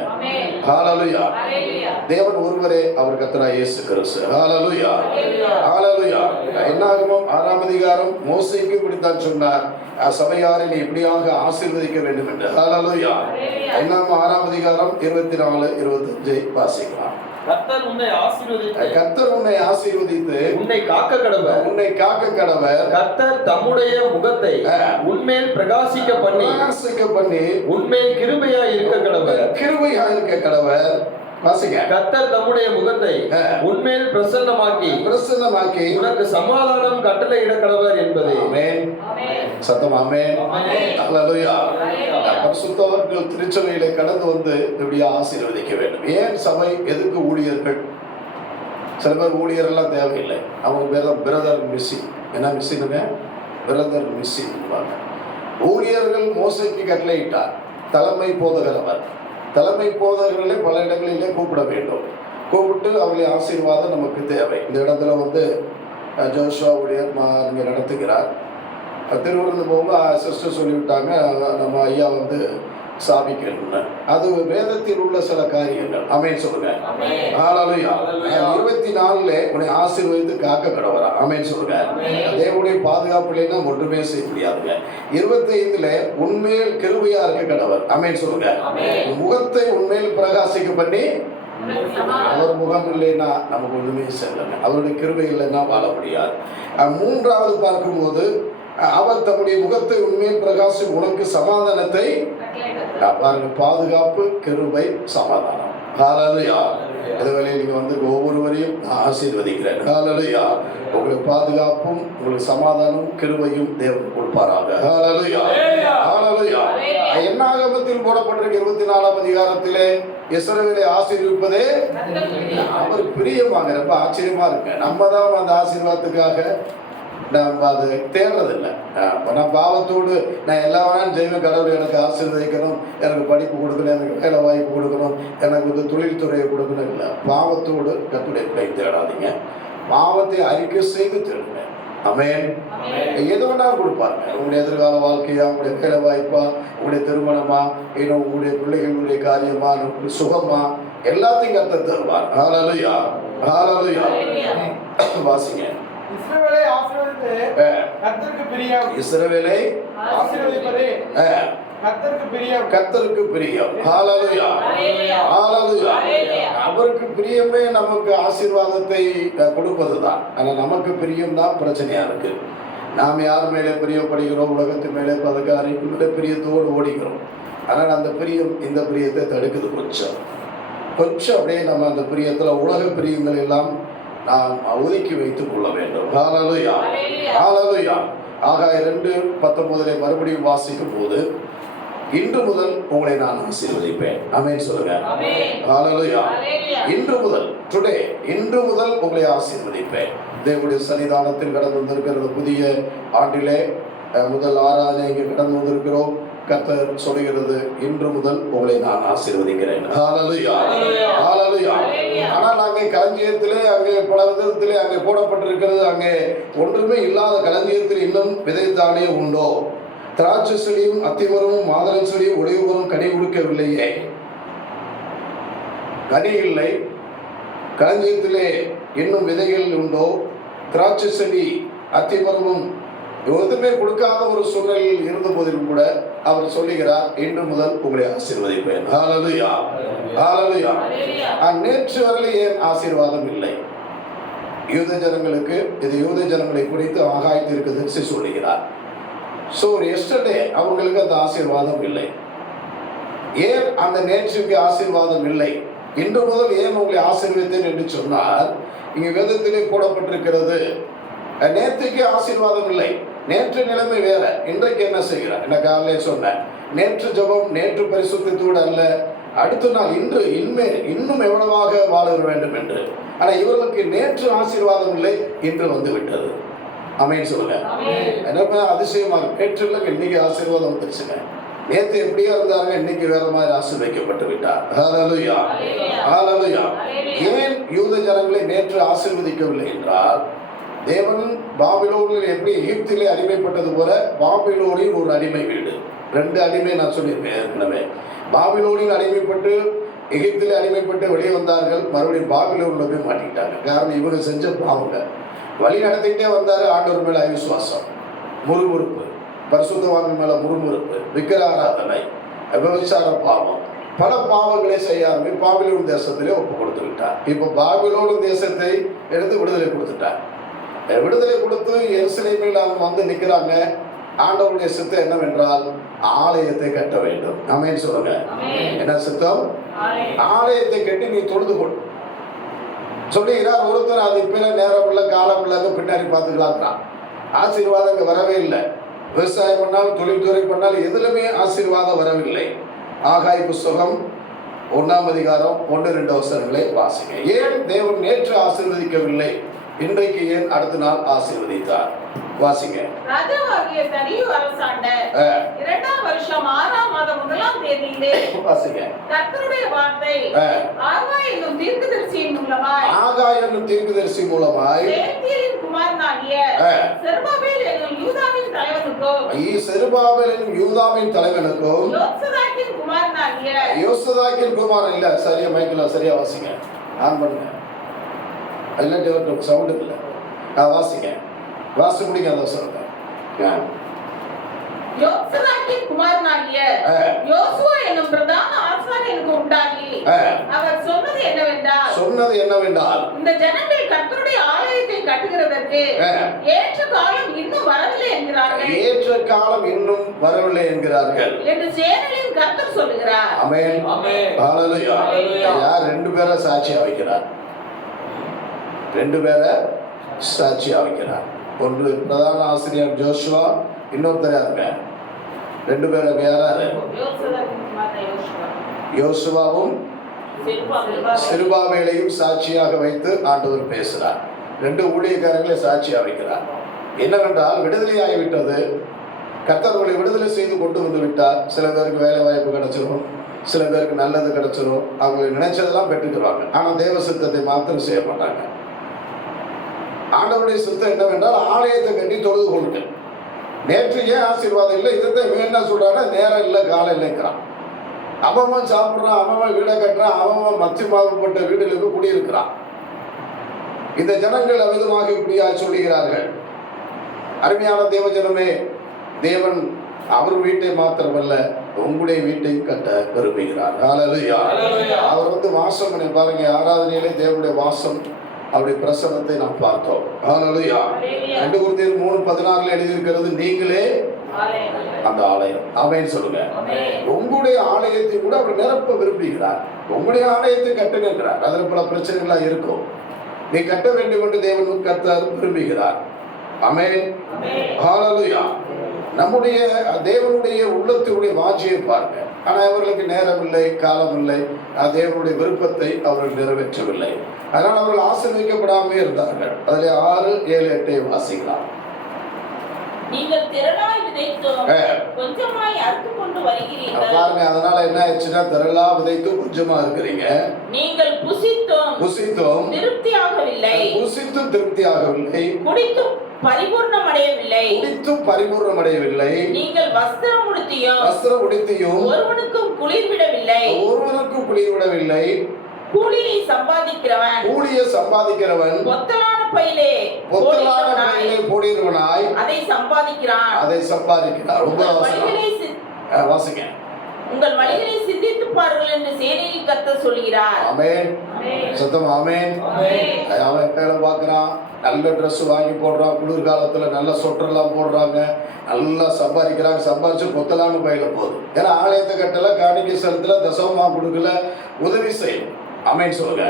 ஹல்லேலூயா. தேவன் ஒருவரே, அவர் கர்த்தராகிய இயேசு கிறிஸ்து. ஹல்லேலூயா. ஹல்லேலூயா. என்னாகமம் 6ஆம் அதிகாரம் மோசேக்கு இப்படித்தான் சொன்னார், சபையாரை நீ இப்படியாக ஆசீர்வதிக்க வேண்டும் என்று. ஹல்லேலூயா. என்னாகமம் 6ஆம் அதிகாரம் 24, 25 வாசிக்கலாம். கர்த்தர் உன்னை ஆசீர்வதித்து உன்னை காக்க கடவர். கர்த்தர் தம்முடைய முகத்தை உன்மேல் பிரகாசிக்க பண்ணி உன்மேல் கிருபையாய் இருக்க கடவர். வாசிங்க. கர்த்தர் தம்முடைய முகத்தை உன்மேல் பிரசன்னமாக்கி உனக்கு சமாதானம் கட்டளையிட கடவர் என்பதே. ஆமென். சத்தம் ஆமென். ஹல்லேலூயா. பரிசுத்தவான்கள் திருச்சபையிலே கடந்து வந்து இப்படி ஆசீர்வதிக்க வேண்டும். ஏன் சபை? எதுக்கு ஊழியர்கள்? சில பேர் ஊழியர் எல்லாம் தேவையில்லை. அவங்க பேர் தான் பிரதர் மிஸ்ஸி. என்ன மிஸ்ஸினுங்க? பிரதர் மிஸ்ஸி. ஊழியர்கள் மோசேக்கு கட்டளையிட்டார். தலைமை போதகர். தலைமை போதகர்களை பல இடங்களிலே கூப்பிட வேண்டும். கூப்பிட்டு அவருடைய ஆசீர்வாதம் நமக்கு தேவை. இந்த இடத்துல வந்து ஜோஷுவா ஊழியர் இங்கே நடத்துகிறார். திருவிருந்து போகும்போது சிஸ்டர் சொல்லிவிட்டாங்க, நம்ம ஐயா வந்து சாபிக்கணும்னு. அது வேதத்தில் உள்ள சில காரியங்கள். ஆமென் சொல்லுங்க. ஹல்லேலூயா. 24 உன்னை ஆசீர்வதித்து காக்க கடவரா? ஆமென் சொல்லுங்க. தேவனுடைய பாதுகாப்பு இல்லைன்னா ஒன்றுமே செய்ய முடியாதுங்க. 25 உன்மேல் கிருபையா இருக்க கடவர். ஆமென் சொல்லுங்க. முகத்தை உன்மேல் பிரகாசிக்க பண்ணி, அவர் முகம் இல்லைன்னா நமக்கு ஒண்ணுமே செய்யலைங்க. அவருடைய கிருபை இல்லைன்னா வாழ முடியாது. 3வது பார்க்கும்போது அவர் தம்முடைய முகத்தை உண்மையில் பிரகாசி உனக்கு சமாதானத்தை பாருங்க. பாதுகாப்பு, கிருபை, சமாதானம். ஹல்லேலூயா. இதுவரை நீங்க வந்து ஒவ்வொருவரையும் நான் ஆசீர்வதிக்கிறேன். ஹல்லேலூயா. உங்களுக்கு பாதுகாப்பும், உங்களுக்கு சமாதானம், கிருபையும் தேவன் கொடுப்பாராக. ஹல்லேலூயா. ஹல்லேலூயா. என்னாகமத்தில் போடப்பட்டிருக்க 24ஆம் அதிகாரத்திலே இஸ்ரவேலை ஆசீர்வதிப்பதே அவர் பிரியமாங்க. ரொம்ப ஆச்சரியமா இருக்கு. நம்ம தான் அந்த ஆசீர்வாதத்துக்காக நம்ம அது தேடுறதில்லை. நான் பாவத்தோடு நான் எல்லா வேணாலும் செய்வேன், கடவுள் எனக்கு ஆசீர்வதிக்கணும், எனக்கு படிப்பு கொடுக்கணும், எனக்கு வேலை வாய்ப்பு கொடுக்கணும், எனக்கு வந்து தொழில்துறையை கொடுக்கணும் இல்லை. பாவத்தோடு கர்த்தருடைய பிள்ளை தேடாதீங்க. பாவத்தை அறிக்கை செய்து தேடுங்க. ஆமென். எது வேணாலும் கொடுப்பாங்க. உங்களுடைய எதிர்கால வாழ்க்கையா, உங்களுடைய வேலை வாய்ப்பா, உங்களுடைய திருமணமா, இன்னும் உங்களுடைய பிள்ளைகளுடைய காரியமா, உங்களுடைய சுகமா, எல்லாத்தையும் கர்த்தர் தருவார். ஹல்லேலூயா, ஹல்லேலூயா. வாசிங்க. இஸ்ரவேலை ஆசீர்வதித்து கர்த்தருக்கு பிரியம். இஸ்ரவேலை ஆசீர்வதிப்பதே கர்த்தருக்கு பிரியம். கர்த்தருக்கு பிரியம். ஹல்லேலூயா, ஹல்லேலூயா. அவருக்கு பிரியமே நமக்கு ஆசீர்வாதத்தை கொடுப்பதுதான். ஆனா நமக்கு பிரியம் தான் பிரச்சனையா இருக்கு. நாம் யார் மேலே பிரியப்படுகிறோம்? உலகத்து மேலே, பதக்காரிக்கு மேலே பிரியத்தோடு ஓடிக்கிறோம். ஆனால் அந்த பிரியம் இந்த பிரியத்தை தடுக்குது. கொஞ்சம் அப்படியே நம்ம அந்த பிரியத்துல உலக பிரியங்கள் எல்லாம் நாம் ஒதுக்கி வைத்துக் கொள்ள வேண்டும். ஹல்லேலூயா, ஹல்லேலூயா. ஆகாய 2:19 மறுபடியும் வாசிக்கும் போது, இன்று முதல் உங்களை நான் ஆசீர்வதிப்பேன். ஆமென் சொல்லுங்க. ஹல்லேலூயா. இன்று முதல், டுடே, இன்று முதல் உங்களை ஆசீர்வதிப்பேன். தேவனுடைய சன்னிதானத்தில் கடந்து வந்திருக்கிற புதிய ஆண்டிலே முதல் ஆராதனை இங்கே கடந்து வந்திருக்கிறோம். கர்த்தர் சொல்கிறது, இன்று முதல் உங்களை நான் ஆசீர்வதிக்கிறேன். ஹல்லேலூயா, ஹல்லேலூயா. ஆனால் அங்கே களஞ்சியத்திலே, அங்கே பல விதத்திலே அங்கே போடப்பட்டிருக்கிறது, அங்கே ஒன்றுமே இல்லாத களஞ்சியத்தில் இன்னும் விதைத்தானே உண்டோ? திராட்சை செடியும் அத்திமரமும் மாதுளை செடியும் ஒளிவுமரம் கனி கொடுக்கவில்லையே. கனி இல்லை, களஞ்சியத்திலே இன்னும் விதைகள் உண்டோ? திராட்சை செடி அத்திமரமும் எதுவுமே கொடுக்காத ஒரு சூழ்நிலையில் இருந்த போதிலும் கூட அவர் சொல்லுகிறார், இன்று முதல் உங்களை ஆசீர்வதிப்பேன். ஹல்லேலூயா, ஹல்லேலூயா. நேற்று வரை ஏன் ஆசீர்வாதம் இல்லை? யூத ஜனங்களுக்கு, இது யூத ஜனங்களை குறித்து ஆகாயத்திற்கு சொல்லுகிறார். ஸோ எஸ்டர்டே அவங்களுக்கு அந்த ஆசீர்வாதம் இல்லை. ஏன் அந்த நேற்றுக்கு ஆசீர்வாதம் இல்லை? இன்று முதல் ஏன் உங்களை ஆசீர்வதித்தேன் என்று சொன்னால், இங்கே வேதத்திலே போடப்பட்டிருக்கிறது, நேற்றுக்கு ஆசீர்வாதம் இல்லை. நேற்று நிலைமை வேற. இன்றைக்கு என்ன செய்கிறார்? என்ன காலையிலே சொன்னேன், நேற்று ஜெபம், நேற்று பரிசுத்தத்தோடு அல்ல, அடுத்த நாள் இன்று, இன்மேல் இன்னும் எவ்வளவாக வாழ வேண்டும் என்று. ஆனால் இவர்களுக்கு நேற்று ஆசீர்வாதம் இல்லை, இன்று வந்து விட்டது. ஆமென் சொல்லுங்க. என்ன அதிசயமா இருக்கு. நேற்று இல்லைங்க, இன்னைக்கு ஆசீர்வாதம் வந்துருச்சுங்க. நேற்று எப்படியா இருந்தாங்க, இன்னைக்கு வேற மாதிரி ஆசீர்வதிக்கப்பட்டு விட்டார். ஹல்லேலூயா, ஹல்லேலூயா. ஏன் யூத ஜனங்களை நேற்று ஆசீர்வதிக்கவில்லை என்றால், தேவன் பாபிலோனில் எப்படி எகிப்திலே அடிமைப்பட்டது போல பாபிலோனில் ஒரு அடிமை வீடு. 2 அடிமை நான் சொல்லியிருக்கேன் ஏற்கனவே. பாபிலோனில் அடிமைப்பட்டு எகிப்திலே அடிமைப்பட்டு வெளியே வந்தார்கள், மறுபடியும் பாபிலோனில் போய் மாட்டிக்கிட்டாங்க. காரணம், இவங்க செஞ்ச பாவங்க. வழி நடத்திக்கிட்டே வந்தார். ஆண்டவர் மேலே அவிசுவாசம், முறுமுறுப்பு, பரிசுத்தவான்கள் மேலே முறுமுறுப்பு, விக்கிர ஆராதனை, விபச்சார பாவம், பல பாவங்களை செய்ய ஆரம்பி பாபிலோன் தேசத்திலே ஒப்பு கொடுத்து விட்டார். இப்போ பாபிலோன் தேசத்தை எடுத்து விடுதலை கொடுத்துட்டார். விடுதலை கொடுத்து எருசலேமில் அவங்க வந்து நிற்கிறாங்க. ஆண்டவருடைய சித்தம் என்னவென்றால், ஆலயத்தை கட்ட வேண்டும். ஆமென் சொல்லுங்க. என்ன சித்தம்? ஆலயத்தை கட்டி நீ தொழுது கொடு சொல்லுகிறார். ஒருத்தர் அது இப்ப நேரம் இல்லை, காலம் இல்லைங்க, பின்னாடி பார்த்துக்கலாம். ஆசீர்வாதம் அங்கே வரவே இல்லை. விவசாயம் பண்ணாலும், தொழில்துறை பண்ணாலும் எதுலுமே ஆசீர்வாதம் வரவில்லை. ஆகாய் புஸ்தகம் 1ஆம் அதிகாரம் 1-2 வசனங்களை வாசிங்க. ஏன் தேவன் நேற்று ஆசீர்வதிக்கவில்லை, இன்றைக்கு ஏன் அடுத்த நாள் ஆசீர்வதித்தார்? வாசிங்க. ராஜாவாகிய தரியு அரசாண்ட 2ஆம் வருஷம் 6ஆம் மாதம் 1ஆம் தேதியிலே வாசிங்க. கர்த்தருடைய வார்த்தை ஆகாய் என்னும் தீர்க்கதரிசியின் மூலமாய் சேத்தியரின் குமாரனாகிய செருபாபேல் என்னும் யூதாவின் தலைவனுக்கும் யோசதாக்கின் குமாரன் இல்ல, சரியா மைக்கேல் சரியா வாசிங்க. ஆன் பண்ணுங்க. எல்லாம் சவுண்ட் இல்லை. வாசிங்க, வாசி முடிங்க அந்த வசனத்தை. யோசதாக்கின் குமாரனாகிய யோசுவா என்னும் பிரதான ஆசாரியனுக்கு உண்டாகி அவர் சொன்னது என்னவென்றால் இந்த ஜனங்கள் கர்த்தருடைய ஆலயத்தை கட்டுகிறதற்கு ஏற்ற காலம் இன்னும் வரவில்லை என்கிறார்கள் என்று சேனையின் கர்த்தர் சொல்லுகிறார். ஆமென், ஹல்லேலூயா. யார் 2 பேரை சாட்சியா வைக்கிறார்? 2 பேரை சாட்சியா வைக்கிறார். ஒன்று பிரதான ஆசிரியர் ஜோஷுவா, இன்னொருத்தர் யாருங்க? 2 பேர் அங்க யாராரு? யோசுவாவும் செருபாபேலையும் சாட்சியாக வைத்து ஆண்டவர் பேசுறார். 2 ஊழியக்காரர்களை சாட்சியாக வைக்கிறார். என்னவென்றால் விடுதலையாகிவிட்டது, கர்த்தர்களை விடுதலை செய்து கொண்டு வந்து விட்டார். சில பேருக்கு வேலை வாய்ப்பு கிடைச்சிடும், சில பேருக்கு நல்லது கிடைச்சிடும், அவங்களை நினைச்சதெல்லாம் பெற்றுக்கிறாங்க. ஆனால் தேவ சித்தத்தை மாத்திரம் செய்ய மாட்டாங்க. ஆண்டவருடைய சித்தம் என்னவென்றால் ஆலயத்தை கட்டி தொழுது கொள்ளுங்க. நேற்று ஏன் ஆசீர்வாதம் இல்லை? இதைத்தான் இவன் என்ன சொல்றான்னா நேரம் இல்லை காலம் இல்லைங்கிறான். அவன் சாப்பிட்றான், அவன் வீடை கட்டுறான், அவன் மத்தியமாகப்பட்ட வீடுகளுக்கு குடியிருக்கிறான். இந்த ஜனங்கள் அவிதமாக இப்படியா சொல்லுகிறார்கள். அருமையான தேவ ஜனமே, தேவன் அவர் வீட்டை மாத்திரமல்ல உங்களுடைய வீட்டையும் கட்ட விரும்புகிறார். ஹல்லேலூயா. அவர் வாசம் பண்ணி பாருங்க, ஆராதனையிலே தேவனுடைய வாசம் அவருடைய பிரசன்னத்தை நாம் பார்த்தோம். ஹல்லேலூயா. 2 கொரிந்தியர் 3:16 எழுதியிருக்கிறது, நீங்களே அந்த ஆலயம். ஆமென் சொல்லுங்க. உங்களுடைய ஆலயத்தை கூட அவர் நிரப்ப விரும்புகிறார். உங்களுடைய ஆலயத்தை கட்டுங்கிறார். அதில் பல பிரச்சனைகளா இருக்கும். நீ கட்ட வேண்டும் என்று தேவன் கர்த்தர் விரும்புகிறார். ஆமென். ஹல்லேலூயா. நம்முடைய தேவனுடைய உள்ளத்தினுடைய வாஞ்சியை பாருங்க. ஆனால் அவர்களுக்கு நேரம் இல்லை, காலம் இல்லை, தேவனுடைய விருப்பத்தை அவர்கள் நிறைவேற்றவில்லை. அதனால் அவர்கள் ஆசீர்வதிக்கப்படாமே இருந்தார்கள். அதில் 6, 7, 8 வாசிக்கலாம். நீங்கள் திரளாய் விதைத்தோம், கொஞ்சமாய் அறுத்து கொண்டு வருகிறீர்கள். பாருங்க, அதனால என்ன ஆயிடுச்சுன்னா திரளா விதைத்து கொஞ்சமா இருக்கிறீங்க. நீங்கள் புசித்தோம் திருப்தியாகவில்லை, புசித்தும் திருப்தியாகவில்லை, குடித்தும் பரிபூர்ணமடையவில்லை. நீங்கள் வஸ்திரம் உடுத்தியும் ஒருவனுக்கும் குளிர் விடவில்லை. கூலியை சம்பாதிக்கிறவன் பொத்தலான பையிலே போடுகிறவனாய் அதை சம்பாதிக்கிறான். வாசிங்க. உங்கள் வழிகளை சிந்தித்து பாருங்கள் என்று சேனையின் கர்த்தர் சொல்கிறார். ஆமென். சத்தம் ஆமென். அவன் பேரை பார்க்கறான், நல்ல ட்ரெஸ் வாங்கி போடுறான், குளிர்காலத்துல நல்ல சொட்டர்லாம் போடுறாங்க, நல்லா சம்பாதிக்கிறாங்க. சம்பாதிச்சு பொத்தலான பையில போகுது. ஏன்னா ஆலயத்தை கட்டல, காணிக்கை செலுத்தல, தசமமா கொடுக்கல, உதவி செய்யணும். ஆமென் சொல்லுங்க.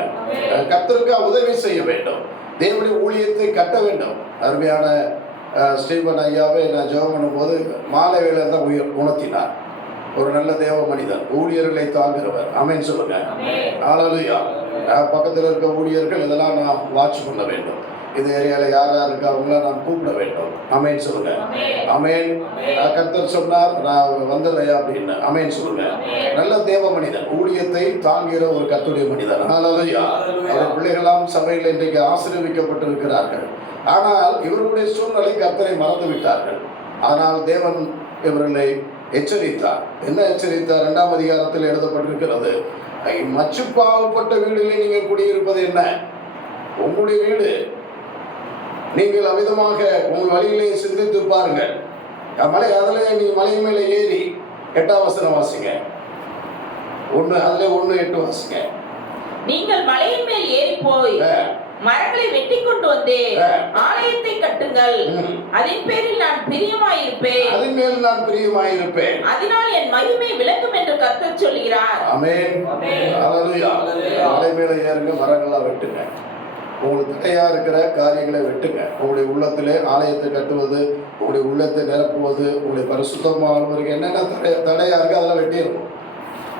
கர்த்தருக்கு உதவி செய்ய வேண்டும், தேவனுடைய ஊழியத்தை கட்ட வேண்டும். அருமையான ஸ்டீபன் ஐயாவை நான் ஜெபம் பண்ணும்போது மாலை வேளை தான் உணர்த்தினார். ஒரு நல்ல தேவ மனிதன், ஊழியர்களை தாங்குகிறவர். ஆமென் சொல்லுங்க. ஹல்லேலூயா. பக்கத்தில் இருக்க ஊழியர்கள் இதெல்லாம் நான் வாட்ச் பண்ண வேண்டும். இந்த ஏரியாவில் யார் யார் இருக்கா அவங்கள நான் கூப்பிட வேண்டும். ஆமென் சொல்லுங்க. ஆமென். கர்த்தர் சொன்னார் நான் வந்துடுறேன் அப்படின்னு. ஆமென் சொல்லுங்க. நல்ல தேவ மனிதன், ஊழியத்தை தாங்குகிற ஒரு கர்த்தருடைய மனிதன். ஹல்லேலூயா. அவர் பிள்ளைகளாம் சபையில் இன்றைக்கு ஆசீர்வதிக்கப்பட்டிருக்கிறார்கள். ஆனால் இவர்களுடைய சூழ்நிலை கர்த்தரை மறந்து விட்டார்கள். ஆனால் தேவன் இவர்களை எச்சரித்தார். என்ன எச்சரித்தார்? 2ஆம் அதிகாரத்தில் எழுதப்பட்டிருக்கிறது, மச்சுப்பாவப்பட்ட வீடுகளில் நீங்கள் குடியிருப்பது என்ன? உங்களுடைய வீடு. நீங்கள் அவிதமாக உங்கள் வழியிலே சிந்தித்து பாருங்கள். மலை அதில் நீங்கள் மலை மேலே ஏறி 8ஆம் வசனம் வாசிங்க. 1 அதில் 1:8 வாசிங்க. நீங்கள் மலையின் மேல் ஏறி போய் மரங்களை வெட்டி கொண்டு வந்து ஆலயத்தை கட்டுங்கள், அதன் பேரில் நான் பிரியமாயிருப்பேன், அதனால் என் மகிமை விளங்கும் என்று கர்த்தர் சொல்கிறார். ஆமென். ஹல்லேலூயா. மலை மேல ஏறுங்க, மரங்கள்லாம் வெட்டுங்க, உங்களுக்கு தடையா இருக்கிற காரியங்களை வெட்டுங்க. உங்களுடைய உள்ளத்திலே ஆலயத்தை கட்டுவது, உங்களுடைய உள்ளத்தை நிரப்புவது, உங்களுடைய பரிசுத்தமானவருக்கு என்னென்ன தடையா இருக்கு அதெல்லாம் வெட்டிடணும்.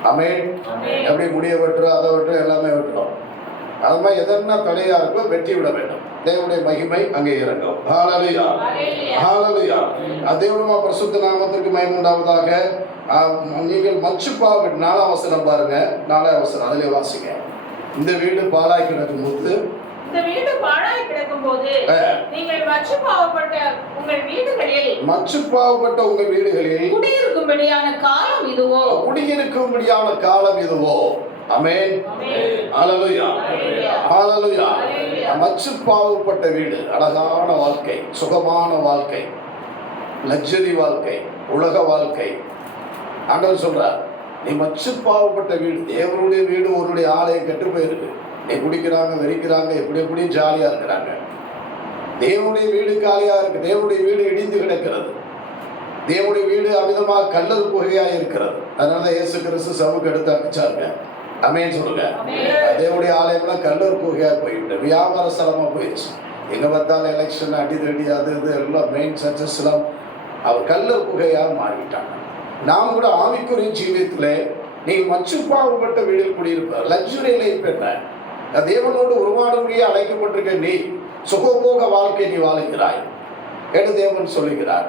ஆமென். எப்படி முடிய வெட்டுறோம், அதை வெட்டுறோம், எல்லாமே வெட்டுறோம். அது மாதிரி எதனா தடையா இருக்கோ வெட்டி விட வேண்டும். தேவனுடைய மகிமை அங்கே இறங்கும். ஹல்லேலூயா. ஹல்லேலூயா. தேவனுடைய பரிசுத்த நாமத்திற்கு மகிமை உண்டாவதாக. நீங்கள் மச்சுப்பாவை 4ஆம் வசனம் பாருங்க. 4ஆம் வசனம் அதிலே வாசிங்க. இந்த வீடு பாழாய் கிடக்கும்போது நீங்கள் மச்சுப்பாவப்பட்ட உங்கள் வீடுகளில் குடியிருக்கும்படியான காலம் இதுவோ. ஆமென். ஹல்லேலூயா. ஹல்லேலூயா. மச்சுப்பாவப்பட்ட வீடு, அழகான வாழ்க்கை, சுகமான வாழ்க்கை, லக்ஸரி வாழ்க்கை, உலக வாழ்க்கை. ஆண்டவர் சொல்றார், நீ மச்சுப்பாவப்பட்ட வீடு. தேவனுடைய வீடு உன்னுடைய ஆலயம் கெட்டு போயிருக்கு. நீ குடிக்கிறாங்க, வெறிக்கிறாங்க, எப்படி ஜாலியா இருக்கிறாங்க. தேவனுடைய வீடு காலியா இருக்கு. தேவனுடைய வீடு இடிந்து கிடக்கிறது. தேவனுடைய வீடு அமிதமாக கல்லர் குகையா இருக்கிறது. அதனால இயேசு கிறிஸ்து சவுக்கு எடுத்து அடிச்சாங்க. ஆமென் சொல்லுங்க. தேவனுடைய ஆலயம்லாம் கல்லர் குகையா போய்விட்டு வியாபார ஸ்தலமா போயிடுச்சு. எங்க பார்த்தாலும் எலெக்ஷன், அடிதடி, அது இது எல்லாம் மெயின் சர்ச்சஸ் எல்லாம் அவர் கல்லர் குகையாக மாறிவிட்டாங்க. நாம் கூட ஆவிக்குரிய ஜீவியத்திலே நீங்கள் மச்சுப்பாவப்பட்ட வீடில் குடியிருப்பார், லக்ஸுரி லைஃப் என்ன, தேவனோடு உருவாடும்படியே அழைக்கப்பட்டிருக்க நீ சுகபோக வாழ்க்கை நீ வாழுகிறாய் என்று தேவன் சொல்லுகிறார்.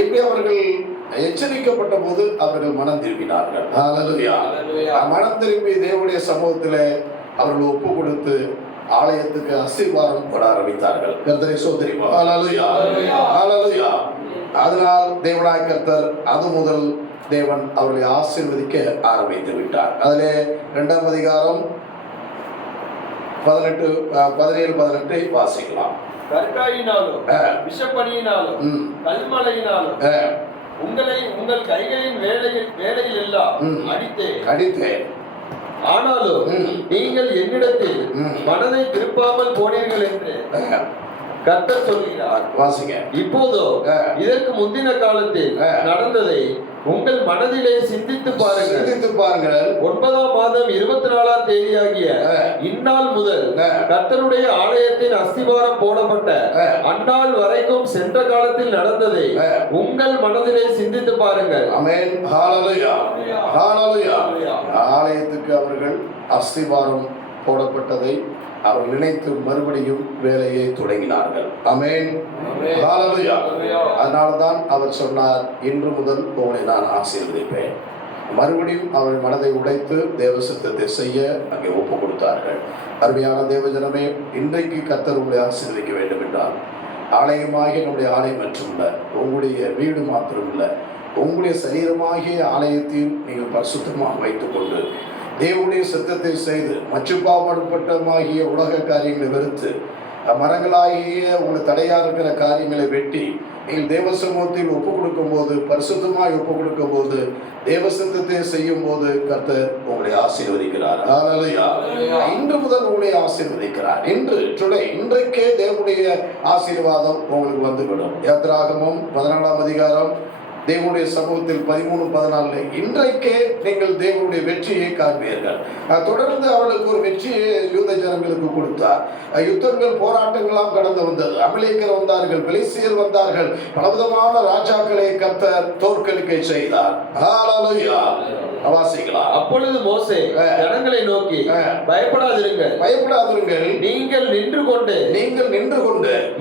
இப்படி அவர்கள் எச்சரிக்கப்பட்ட போது அவர்கள் மனம் திரும்பினார்கள். ஹல்லேலூயா. மனம் திரும்பி தேவனுடைய சமூகத்திலே அவர்கள் ஒப்பு கொடுத்து ஆலயத்துக்கு ஆசீர்வாதம் போட ஆரம்பித்தார்கள். கர்த்தரை ஸ்தோத்திரிப்போம். ஹல்லேலூயா. ஹல்லேலூயா. அதனால் தேவனாய கர்த்தர் அது முதல் தேவன் அவர்களை ஆசீர்வதிக்க ஆரம்பித்து விட்டார். அதிலே 2ஆம் அதிகாரம் 17-18 வாசிக்கலாம். கற்காயினாலும் விஷப்பணியினாலும் கல்மலையினாலும் உங்களை உங்கள் கைகளின் வேலையில் எல்லாம் அடித்தேன். ஆனாலும் நீங்கள் என்னிடத்தில் மனதை திருப்பாமல் போனீர்கள் என்று கர்த்தர் சொல்கிறார். வாசிங்க. இப்போதோ இதற்கு முந்தின காலத்தில் நடந்ததை உங்கள் மனதிலே சிந்தித்து பாருங்கள். 9ஆம் மாதம் 24ஆம் தேதியாகிய இந்நாள் முதல் கர்த்தருடைய ஆலயத்தின் அஸ்திவாரம் போடப்பட்ட அந்நாள் வரைக்கும் சென்ற காலத்தில் நடந்ததை உங்கள் மனதிலே சிந்தித்து பாருங்கள். ஆமென். ஹல்லேலூயா. ஹல்லேலூயா. ஆலயத்துக்கு அவர்கள் அஸ்திவாரம் போடப்பட்டதை அவர் நினைத்து மறுபடியும் வேலையை தொடங்கினார்கள். ஆமென். ஹல்லேலூயா. அதனால்தான் அவர் சொன்னார், இன்று முதல் உங்களை நான் ஆசீர்வதிப்பேன். மறுபடியும் அவர் மனதை உடைத்து தேவ சித்தத்தை செய்ய அங்கே ஒப்பு கொடுத்தார்கள். அருமையான தேவஜனமே, இன்றைக்கு கர்த்தர் உங்களை ஆசீர்வதிக்க வேண்டும் என்றால் ஆலயமாகிய நம்முடைய ஆலயம் மட்டுமல்ல, உங்களுடைய வீடு மாத்திரமில்லை, உங்களுடைய சரீரமாகிய ஆலயத்தையும் நீங்கள் பரிசுத்தமாக வைத்துக் கொண்டு தேவனுடைய சித்தத்தை செய்து மச்சுப்பாவப்பட்டமாகிய உலக காரியங்களை வெறுத்து மரங்களாகிய உங்களுக்கு தடையா இருக்கிற காரியங்களை வெட்டி நீங்கள் தேவ சமூகத்தில் ஒப்பு கொடுக்கும் போது, பரிசுத்தமாய் ஒப்பு கொடுக்கும் போது, தேவ சித்தத்தை செய்யும் போது கர்த்தர் உங்களை ஆசீர்வதிக்கிறார். ஹல்லேலூயா. இன்று முதல் உங்களை ஆசீர்வதிக்கிறார். இன்றைக்கே தேவனுடைய ஆசீர்வாதம் உங்களுக்கு வந்துவிடும். யாத்திராகமம் 14ஆம் அதிகாரம் தேவனுடைய சமூகத்தில் 13-14 இன்றைக்கே நீங்கள் தேவனுடைய வெற்றியை காண்பீர்கள். தொடர்ந்து அவளுக்கு ஒரு வெற்றியை யூத ஜனங்களுக்கு கொடுத்தார். யுத்தங்கள் போராட்டங்களாம் கடந்து வந்தது. அமலேக்கர் வந்தார்கள், பெலிஸ்தியர் வந்தார்கள், பலவிதமான ராஜாக்களை கர்த்தர் தோற்கடிக்க செய்தார். ஹல்லேலூயா. வாசிக்கலாம். அப்பொழுது மோசே ஜனங்களை நோக்கி, பயப்படாதிருங்கள், நீங்கள் நின்று கொண்டு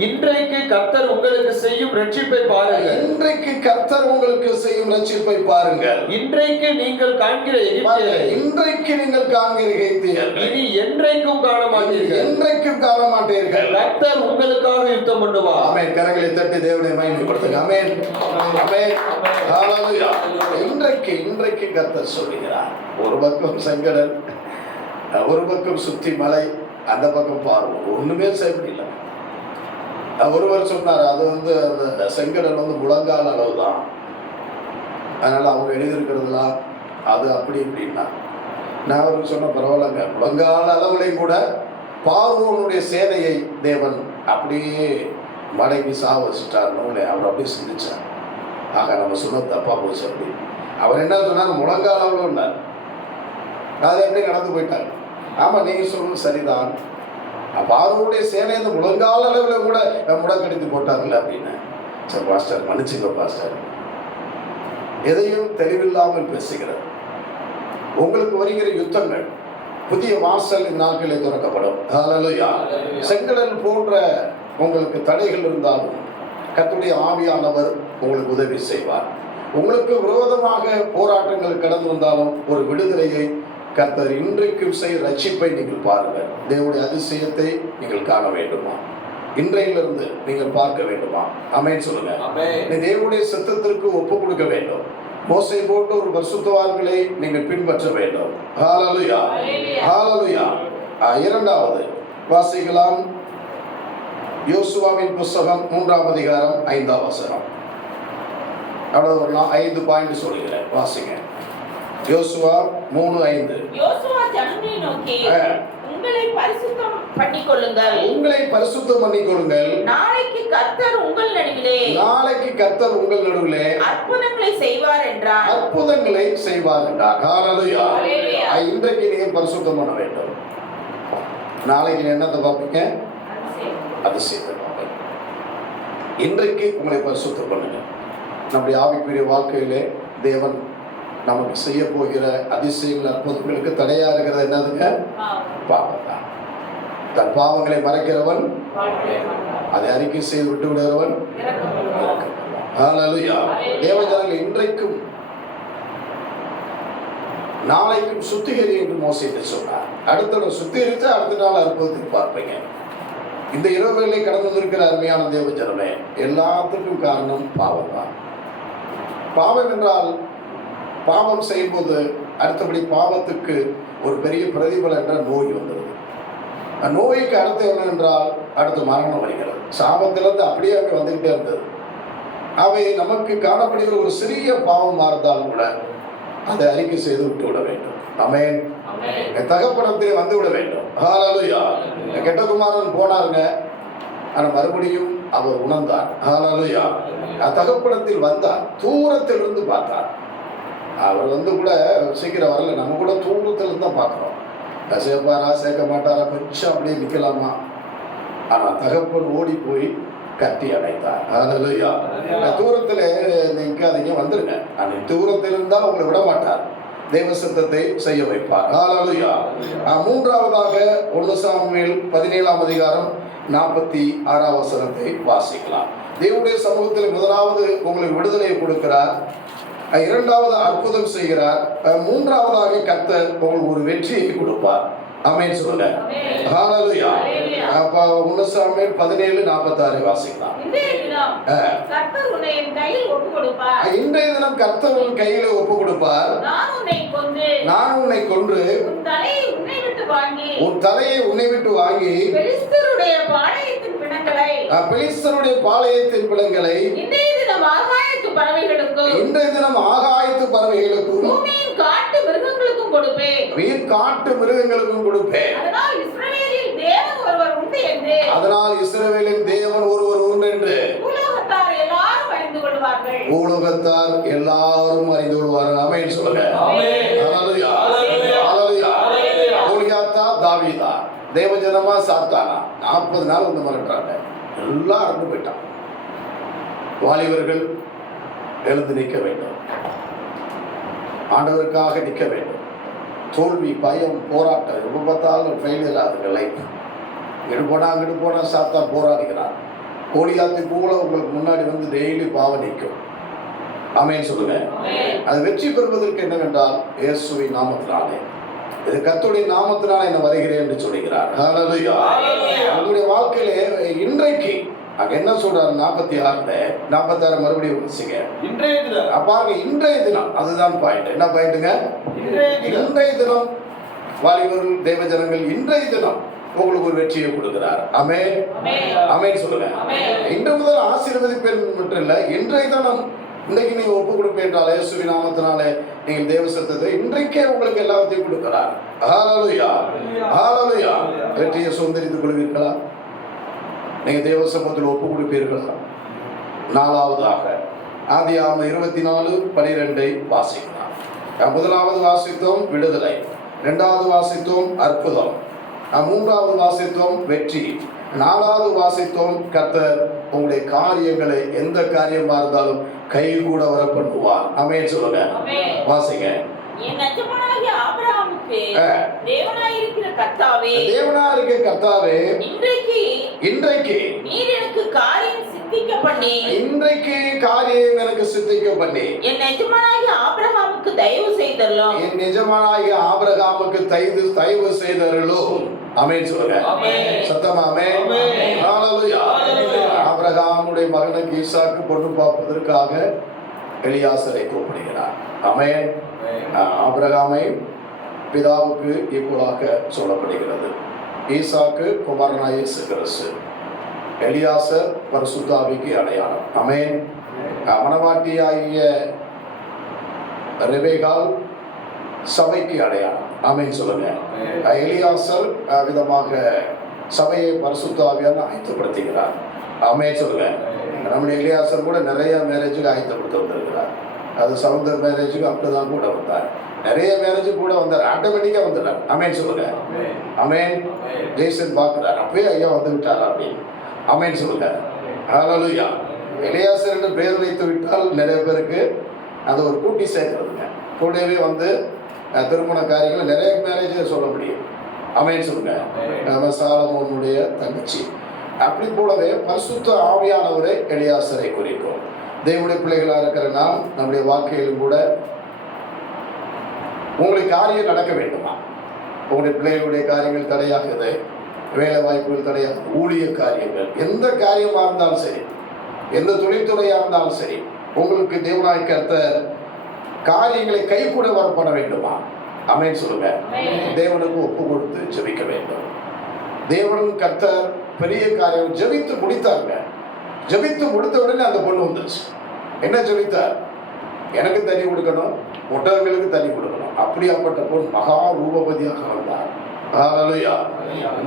இன்றைக்கு கர்த்தர் உங்களுக்கு செய்யும் ரட்சிப்பை பாருங்கள். இன்றைக்கு கர்த்தர் உங்களுக்கு செய்யும் ரட்சிப்பை பாருங்கள். இன்றைக்கு நீங்கள் காண்கிற எகிப்தியரை இனி என்றைக்கும் காண மாட்டீர்கள். கர்த்தர் உங்களுக்காக யுத்தம் பண்ணுவார். ஆமென். கரங்களை தட்டி தேவனை மகிமைப்படுத்துங்க. ஆமென். ஆமென். ஹல்லேலூயா. இன்றைக்கு கர்த்தர் சொல்கிறார். ஒரு பக்கம் செங்கடல், ஒரு பக்கம் சுத்தி மலை, அந்த பக்கம் பார்வை, ஒண்ணுமே செய்ய முடியல. ஒருவர் சொன்னார், அது அந்த செங்கடல் முழங்கால் அளவு தான், அதனால அவங்க எழுதியிருக்கிறதுலாம் அது அப்படி இப்படின்னா. நான் அவருக்கு சொன்ன, பரவாயில்லங்க, முழங்கால் அளவுலையும் கூட பார்வோனுடைய சேனையை தேவன் அப்படியே மடங்கி சாவ வச்சுட்டாருன்னு அவர் அப்படியே சிந்திச்சார். ஆக நம்ம சொன்ன தப்பா போச்சு அப்படி. அவர் என்ன சொன்னார், முழங்கால் அளவுன்னார். அதை எப்படி கடந்து போயிட்டார். ஆமா, நீங்க சொல்றது சரிதான். பார்வோனுடைய சேனை இந்த முழங்கால அளவில் கூட முடக்கடித்து போட்டார்கள் அப்படின்னு. சரி பாஸ்டர், மன்னிச்சுங்க பாஸ்டர், எதையும் தெளிவில்லாமல் பேசுகிறது. உங்களுக்கு வருகிற யுத்தங்கள், புதிய வாசல் நாட்களில் திறக்கப்படும். ஹல்லேலூயா. செங்கடல் போன்ற உங்களுக்கு தடைகள் இருந்தாலும் கர்த்தருடைய ஆவியானவர் உங்களுக்கு உதவி செய்வார். உங்களுக்கு விரோதமாக போராட்டங்கள் கடந்து வந்தாலும் ஒரு விடுதலையை கர்த்தர் இன்றைக்கும் செய்ய ரட்சிப்பை நீங்கள் பாருங்கள். தேவனுடைய அதிசயத்தை நீங்கள் காண வேண்டுமா? இன்றையிலிருந்து நீங்கள் பார்க்க வேண்டுமா? ஆமென் சொல்லுங்க. நீ தேவனுடைய சித்தத்திற்கு ஒப்பு கொடுக்க வேண்டும். மோசே போட்ட ஒரு பரிசுத்தவான்களை நீங்கள் பின்பற்ற வேண்டும். ஹல்லேலூயா. ஹல்லேலூயா. இரண்டாவது வாசிக்கலாம். யோசுவாவின் புத்தகம் 3ஆம் அதிகாரம் 5ஆம் வசனம். அவ்வளவு ஒரு 5 பாயிண்ட் சொல்லுகிறேன், வாசிங்க. யோசுவா 3:5. யோசுவா ஜனங்களை நோக்கி, உங்களை பரிசுத்தம் பண்ணிக்கொள்ளுங்கள். நாளைக்கு கர்த்தர் உங்கள் நடுவிலே அற்புதங்களை செய்வார் என்றார். ஹல்லேலூயா. இன்றைக்கு நீங்க பரிசுத்தம் பண்ண வேண்டும். நாளைக்கு என்னத்தை பார்ப்பீங்க? அதிசயத்தை பார்ப்பீங்க. இன்றைக்கு உங்களை பரிசுத்தம் பண்ணுங்க. நம்முடைய ஆவிக்குரிய வாழ்க்கையிலே தேவன் நமக்கு செய்ய போகிற அதிசயங்கள் அற்புதங்களுக்கு தடையா இருக்கிறது என்னதுங்க? பாவம் தான். தன் பாவங்களை மறைக்கிறவன், அதை அறிக்கை செய்து விட்டு விடுகிறவன். ஹல்லேலூயா. தேவஜனங்கள் இன்றைக்கும் நாளைக்கும் சுத்திகரி என்று மோசே சொன்னார். அடுத்த சுத்திகரித்து அடுத்த நாள் அற்புதத்தை பார்ப்பீங்க. இந்த இரவுகளை கடந்து வந்திருக்கிற அருமையான தேவஜனமே, எல்லாத்துக்கும் காரணம் பாவம் தான். பாவம் என்றால் பாவம் செய்யும்போது அடுத்தபடி பாவத்துக்கு ஒரு பெரிய பிரதிபலன் என்ற நோய் வந்துடுது. நோய்க்கு அடுத்து என்ன என்றால் அடுத்து மரணம் வருகிறது. சாபத்திலிருந்து அப்படியே அங்கே வந்துகிட்டே இருந்தது. அவை நமக்கு காணப்படுகிற ஒரு சிறிய பாவமாக இருந்தாலும் கூட அதை அறிக்கை செய்து விட்டு விட வேண்டும். ஆமென். தகப்பனத்தில் வந்து விட வேண்டும். ஹல்லேலூயா. கெட்ட குமாரன் போனாருங்க, ஆனால் மறுபடியும் அவர் உணர்ந்தார். ஹல்லேலூயா. தகப்பனத்தில் வந்தார், தூரத்தில் இருந்து பார்த்தார். அவர் கூட சீக்கிரம் வரல, நம்ம கூட தூரத்தில் இருந்து தான் பார்க்குறோம். சேர்ப்பாரா சேர்க்க மாட்டாரா கொஞ்சம் அப்படியே நிற்கலாமா, ஆனால் தகப்பன் ஓடி போய் கட்டி அடைத்தார். ஹல்லேலூயா. தூரத்தில் நிற்காதீங்க, வந்துருங்க. ஆனால் தூரத்தில் இருந்தால் உங்களை விட மாட்டார், தேவ சித்தத்தை செய்ய வைப்பார். ஹல்லேலூயா. மூன்றாவதாக 1 சாமுவேல் 17ஆம் அதிகாரம் 46ஆம் வசனத்தை வாசிக்கலாம். தேவனுடைய சமூகத்தில் முதலாவது உங்களுக்கு விடுதலையை கொடுக்கிறார், இரண்டாவது அற்புதம் செய்கிறார், மூன்றாவதாக கர்த்தர் உங்களுக்கு ஒரு வெற்றியை கொடுப்பார். ஆமென் சொல்லுங்க. ஹல்லேலூயா. அப்ப 1 சாமுவேல் 17:46 வாசிக்கலாம். இன்றைய தினம் கர்த்தர் உன்னை என் கையில் ஒப்பு கொடுப்பார். இன்றைய தினம் கர்த்தர் உன் கையில ஒப்பு கொடுப்பார். நான் உன்னை கொன்று உன் தலையை உன்னை விட்டு வாங்கி பெலிஸ்தருடைய பாளையத்தின் பிணங்களை இன்றைய தினம் ஆகாயத்து பறவைகளுக்கும் பூமியின் காட்டு மிருகங்களுக்கும் கொடுப்பேன். அதனால் இஸ்ரவேலின் தேவன் ஒருவர் உண்டு என்று உலகத்தார் எல்லாரும் அறிந்து கொள்வார்கள். ஆமென் சொல்லுங்க. ஹல்லேலூயா. ஹல்லேலூயா. கோலியாத்தா தாவீதா தேவஜனமா சாத்தானா 40 நாள் வந்து மிரட்டுறாங்க, எல்லாம் இறந்து போயிட்டான். வாலிபர்கள் எழுந்து நிற்க வேண்டும், ஆண்டவருக்காக நிற்க வேண்டும். தோல்வி, பயம், போராட்டம் எப்போ பார்த்தாலும் ஃபெயிலியர் ஆகுதுங்க லைஃப். அங்கிட்டு போனால் சாத்தான் போராடுகிறான். கோலியாத்தை போல உங்களுக்கு முன்னாடி வந்து டெய்லி பாவம் நிற்கும். ஆமென் சொல்லுங்க. அது வெற்றி பெறுவதற்கு என்னவென்றால் இயேசுவின் நாமத்தினாலே, இது கர்த்தருடைய நாமத்தினாலே என்ன வருகிறேன் என்று சொல்லுகிறார். ஹல்லேலூயா. உங்களுடைய வாழ்க்கையிலே இன்றைக்கு அங்க என்ன சொல்றாரு? 46 மறுபடியும் வாசிங்க. இன்றைய தினம் பாருங்க, இன்றைய தினம் அதுதான் பாயிண்ட். என்ன பாயிண்ட்டுங்க? இன்றைய தினம் வாலிபர்கள் தேவஜனங்கள் இன்றைய தினம் உங்களுக்கு ஒரு வெற்றியை கொடுக்கிறார். ஆமென். ஆமென் சொல்லுங்க. இன்று முதல் ஆசீர்வதிப்பேன் மட்டும் இல்லை, இன்றைய தினம் இன்றைக்கு நீங்க ஒப்பு கொடுப்பேன் என்றால் இயேசுவின் நாமத்தினாலே நீங்கள் தேவ சத்தத்தை இன்றைக்கே உங்களுக்கு எல்லாத்தையும் கொடுக்கிறார். ஹல்லேலூயா. ஹல்லேலூயா. வெற்றியை சுதந்திரித்துக் கொள்வீர்களா? நீங்க தேவ சமூகத்தில் ஒப்பு கொடுப்பீர்களா? நாலாவதாக ஆதியாகமம் 24:12 வாசிக்கலாம். முதலாவது வாசித்தோம் விடுதலை, இரண்டாவது வாசித்தோம் அற்புதம், மூன்றாவது வாசித்தோம் வெற்றி, நாலாவது வாசித்தோம் கர்த்தர் உங்களுடைய காரியங்களை எந்த காரியமா இருந்தாலும் கை கூட வர பண்ணுவார். ஆமென் சொல்லுங்க. வாசிங்க. என் எஜமானாகிய ஆபிரகாமுக்கு தேவனாயிருக்கிற கர்த்தாவே, இன்றைக்கு நீர் எனக்கு காரியம் சித்திக்க பண்ணி, என் எஜமானாகிய ஆபிரகாமுக்கு தயவு செய்தருளும். ஆமென் சொல்லுங்க. சத்தமா ஆமென். ஹல்லேலூயா. ஆபிரகாமுடைய மகனுக்கு ஈசாக்கு பொண்ணு பார்ப்பதற்காக எலியாசரை கூப்பிடுகிறார். ஆமென். ஆபிரகாமை பிதாவுக்கு ஈக்குவலாக சொல்லப்படுகிறது. ஈசாக்கு குமாரனாகிய இயேசு கிறிஸ்து, எலியாசர் பரிசுத்த ஆவிக்கு அடையாளம். ஆமென். மணவாட்டியாகிய ரெபேக்காள் சபைக்கு அடையாளம். ஆமென் சொல்லுங்க. எலியாசர் விதமாக சபையை பரிசுத்த ஆவியால் ஆயத்தப்படுத்துகிறார். ஆமென் சொல்லுங்க. நம்முடைய எலியாசர் கூட நிறைய மேரேஜுக்கு ஆயத்தப்படுத்த வந்திருக்கிறார். அது சவுந்தர் மேரேஜுக்கு அப்படிதான் கூட வந்தார், நிறைய மேரேஜ் கூட வந்தார், ஆட்டோமேட்டிக்காக வந்துடுறார். ஆமென் சொல்லுங்க. ஆமென். ஜெய்சன் பார்க்கிறார், அப்பயே ஐயா வந்து விட்டார் அப்படின்னு. ஆமென் சொல்லுங்க. ஹல்லேலூயா. எலியாசர் என்று பெயர் வைத்து விட்டால் நிறைய பேருக்கு அது ஒரு கூட்டி சேர்க்கிறதுங்க. கூடவே வந்து திருமண காரியங்கள் நிறைய மேரேஜ் சொல்ல முடியும். ஆமென் சொல்லுங்க. நம்ம சாலமோனுடைய தங்கச்சி. அப்படி போலவே பரிசுத்த ஆவியானவரை எலியாசரை குறிக்கும். தேவனுடைய பிள்ளைகளாக இருக்கிற நாம் நம்முடைய வாழ்க்கையிலும் கூட உங்களுக்கு காரியம் நடக்க வேண்டுமா? உங்களுடைய பிள்ளைகளுடைய காரியங்கள் தடையாகுது, வேலை வாய்ப்புகள் தடையாகுது, ஊழிய காரியங்கள், எந்த காரியமாக இருந்தாலும் சரி, எந்த தொழில்துறையாக இருந்தாலும் சரி, உங்களுக்கு தேவனாய் கர்த்தர் காரியங்களை கை கூட வரப்பட வேண்டுமா? ஆமென் சொல்லுங்க. தேவனுக்கு ஒப்பு கொடுத்து ஜெபிக்க வேண்டும். தேவனும் கர்த்தர் பெரிய காரியம் ஜெபித்து முடித்தாருங்க. ஜெபித்து முடித்த உடனே அந்த பொண்ணு வந்துருச்சு. என்ன ஜெபித்தார்? எனக்கு தண்ணி கொடுக்கணும், ஒட்டகங்களுக்கு தண்ணி கொடுக்கணும். அப்படியாப்பட்ட பொண்ணு மகா ரூபவதியாக வந்தார். ஹல்லேலூயா.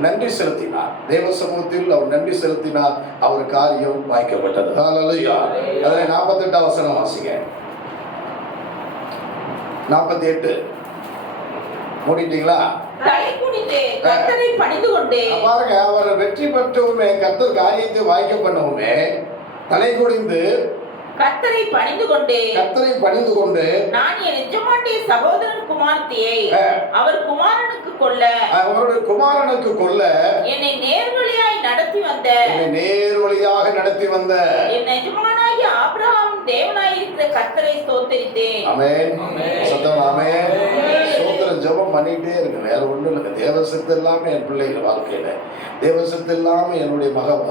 நன்றி செலுத்தினார். தேவ சமூகத்தில் அவர் நன்றி செலுத்தினார். அவர் காரியம் வாய்க்கப்பட்டது. ஹல்லேலூயா. அதில் 48 வசனம் வாசிங்க. 48 மூடிட்டீங்களா? பாருங்க, அவர் வெற்றி பெற்றவுமே கர்த்தர் காரியத்தை வாய்க்க பண்ணவுமே தலை குனிந்து கர்த்தரை பணிந்து கொண்டு நான் என் எஜமானுடைய சகோதரன் குமார்த்தியை அவருடைய குமாரனுக்கு கொல்ல என்னை நேர்வழியாக நடத்தி வந்த என் எஜமானாகிய ஆபிரகாம் தேவனாயிருக்கிற கர்த்தரை ஸ்தோத்திரித்தேன். ஆமென். சத்தம் ஆமென். ஸ்தோத்திரம் ஜெபம் பண்ணிட்டே இருக்கு. வேற ஒண்ணும் இல்லை. தேவசத்து இல்லாம என் பிள்ளைகள் வாழ்க்கையில, தேவசத்து இல்லாம என்னுடைய மகன்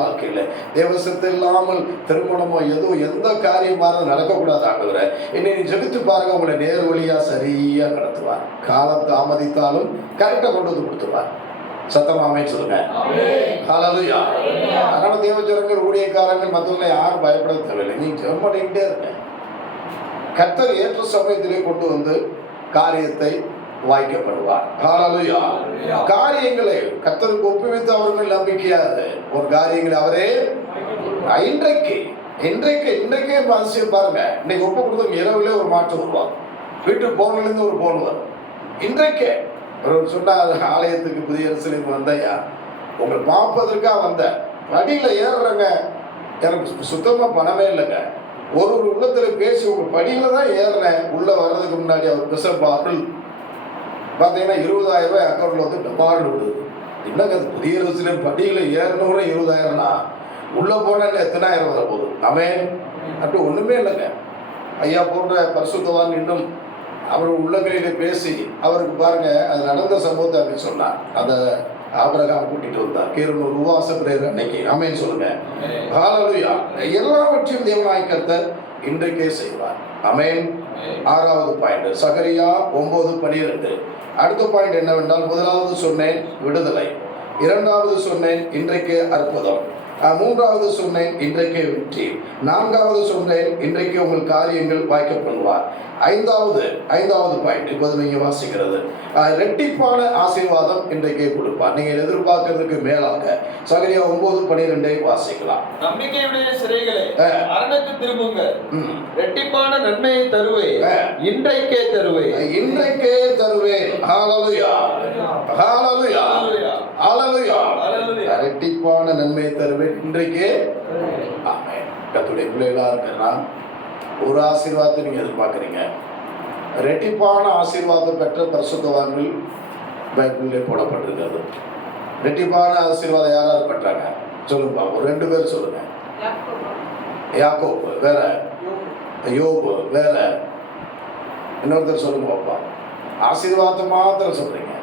வாழ்க்கையில, தேவசத்து இல்லாமல் திருமணமோ எந்த காரியமாக நடக்கக்கூடாது. ஆண்டவரே, என்னை நீ ஜெபித்து பாருங்க, உங்களை நேர் வழியா சரியா நடத்துவார். காலம் தாமதித்தாலும் கரெக்டா கொண்டு வந்து கொடுத்துருவார். சத்தமாமே சொல்லுங்க. ஹல்லேலூயா. அதனால தேவஜனங்கள், ஊழியக்காரங்கள், மற்றவங்களை யாரும் பயப்பட தேவையில்லை. நீ ஜெபம் பண்ணிக்கிட்டே இருக்க. கர்த்தர் ஏற்ற சமயத்திலே கொண்டு வந்து காரியத்தை வாய்க்கப்படுவார். ஹல்லேலூயா. காரியங்களை கர்த்தருக்கு ஒப்புவித்து அவர்கள் நம்பிக்கையாது ஒரு காரியங்களை அவரே இன்றைக்கே மனசில் பாருங்க. இன்னைக்கு ஒப்பு கொடுத்து இரவுல ஒரு மாற்றம் வருவாங்க. வீட்டு போன்லேருந்து ஒரு போன் வரும். இன்றைக்கே சொன்னார், ஆலயத்துக்கு புதிய எருசலேம் வந்தையா, உங்களை பார்ப்பதற்காக வந்த படியில ஏறுறங்க, எனக்கு சுத்தமா பணமே இல்லைங்க. ஒரு உள்ளத்துல பேசி உங்க படியில தான் ஏறுறேன். உள்ள வர்றதுக்கு முன்னாடி அவர் பிசப் அருள் பார்த்தீங்கன்னா 20,000 ரூபாய் அக்கௌண்ட்ல வந்து டபால் விடுது. என்னங்க அது புதிய எருசலேம் படியில ஏறணும்னு 20,000னா உள்ள போனா எத்தனாயிரம் வர போகுது? ஆமென். அப்படி ஒண்ணுமே இல்லைங்க. ஐயா போன்ற பரிசுத்தவான் இன்னும் அவர் உள்ளங்களிலே பேசி அவருக்கு பாருங்க அது நடந்த சம்பவத்தை அப்படின்னு சொன்னார். அதை ஆபிரகாம் கூட்டிட்டு வந்தார். கீரனூர் உபவாச பிரேயர் அன்னைக்கு. ஆமென் சொல்லுங்க. ஹல்லேலூயா. எல்லாவற்றையும் தேவனாய் கர்த்தர் இன்றைக்கே செய்வார். ஆமென். 6வது பாயிண்ட் சகரியா 9:12. அடுத்த பாயிண்ட் என்னவென்றால், முதலாவது சொன்னேன் விடுதலை, 2வது சொன்னேன் இன்றைக்கு அற்புதம், 3வது சொன்னேன் இன்றைக்கே வெற்றி, 4வது சொன்னேன் இன்றைக்கு உங்கள் காரியங்கள் வாய்க்கப்படுவார். 5வது பாயிண்ட் இப்போது நீங்க வாசிக்கிறது, ரெட்டிப்பான ஆசீர்வாதம் இன்றைக்கே கொடுப்பார். நீங்கள் எதிர்பார்க்கறதுக்கு மேலாக சகரியா 9:12 வாசிக்கலாம். நம்பிக்கையுடைய சிறைகளை அரணுக்கு திரும்புங்க, ரெட்டிப்பான நன்மையை தருவேன், இன்றைக்கே தருவேன். ஹல்லேலூயா. ஹல்லேலூயா. ஹல்லேலூயா. ரெட்டிப்பான நன்மையை தருவேன் இன்றைக்கே. ஆமென். கர்த்தருடைய பிள்ளைகளா இருக்கிறான். ஒரு ஆசீர்வாதத்தை நீங்க எதிர்பார்க்குறீங்க. ரெட்டிப்பான ஆசீர்வாதம் பெற்ற பரிசுத்தவான்கள் பைபிளிலே போடப்பட்டிருக்கிறது. ரெட்டிப்பான ஆசீர்வாதம் யாராவது பெற்றாங்க சொல்லுங்க. ஒரு 2 பேர் சொல்லுங்க. யாக்கோபு வேற, யோபு வேற, இன்னொருத்தர் சொல்லுங்க பாப்பா. ஆசீர்வாதத்தை மாத்திரம் சொல்றீங்க.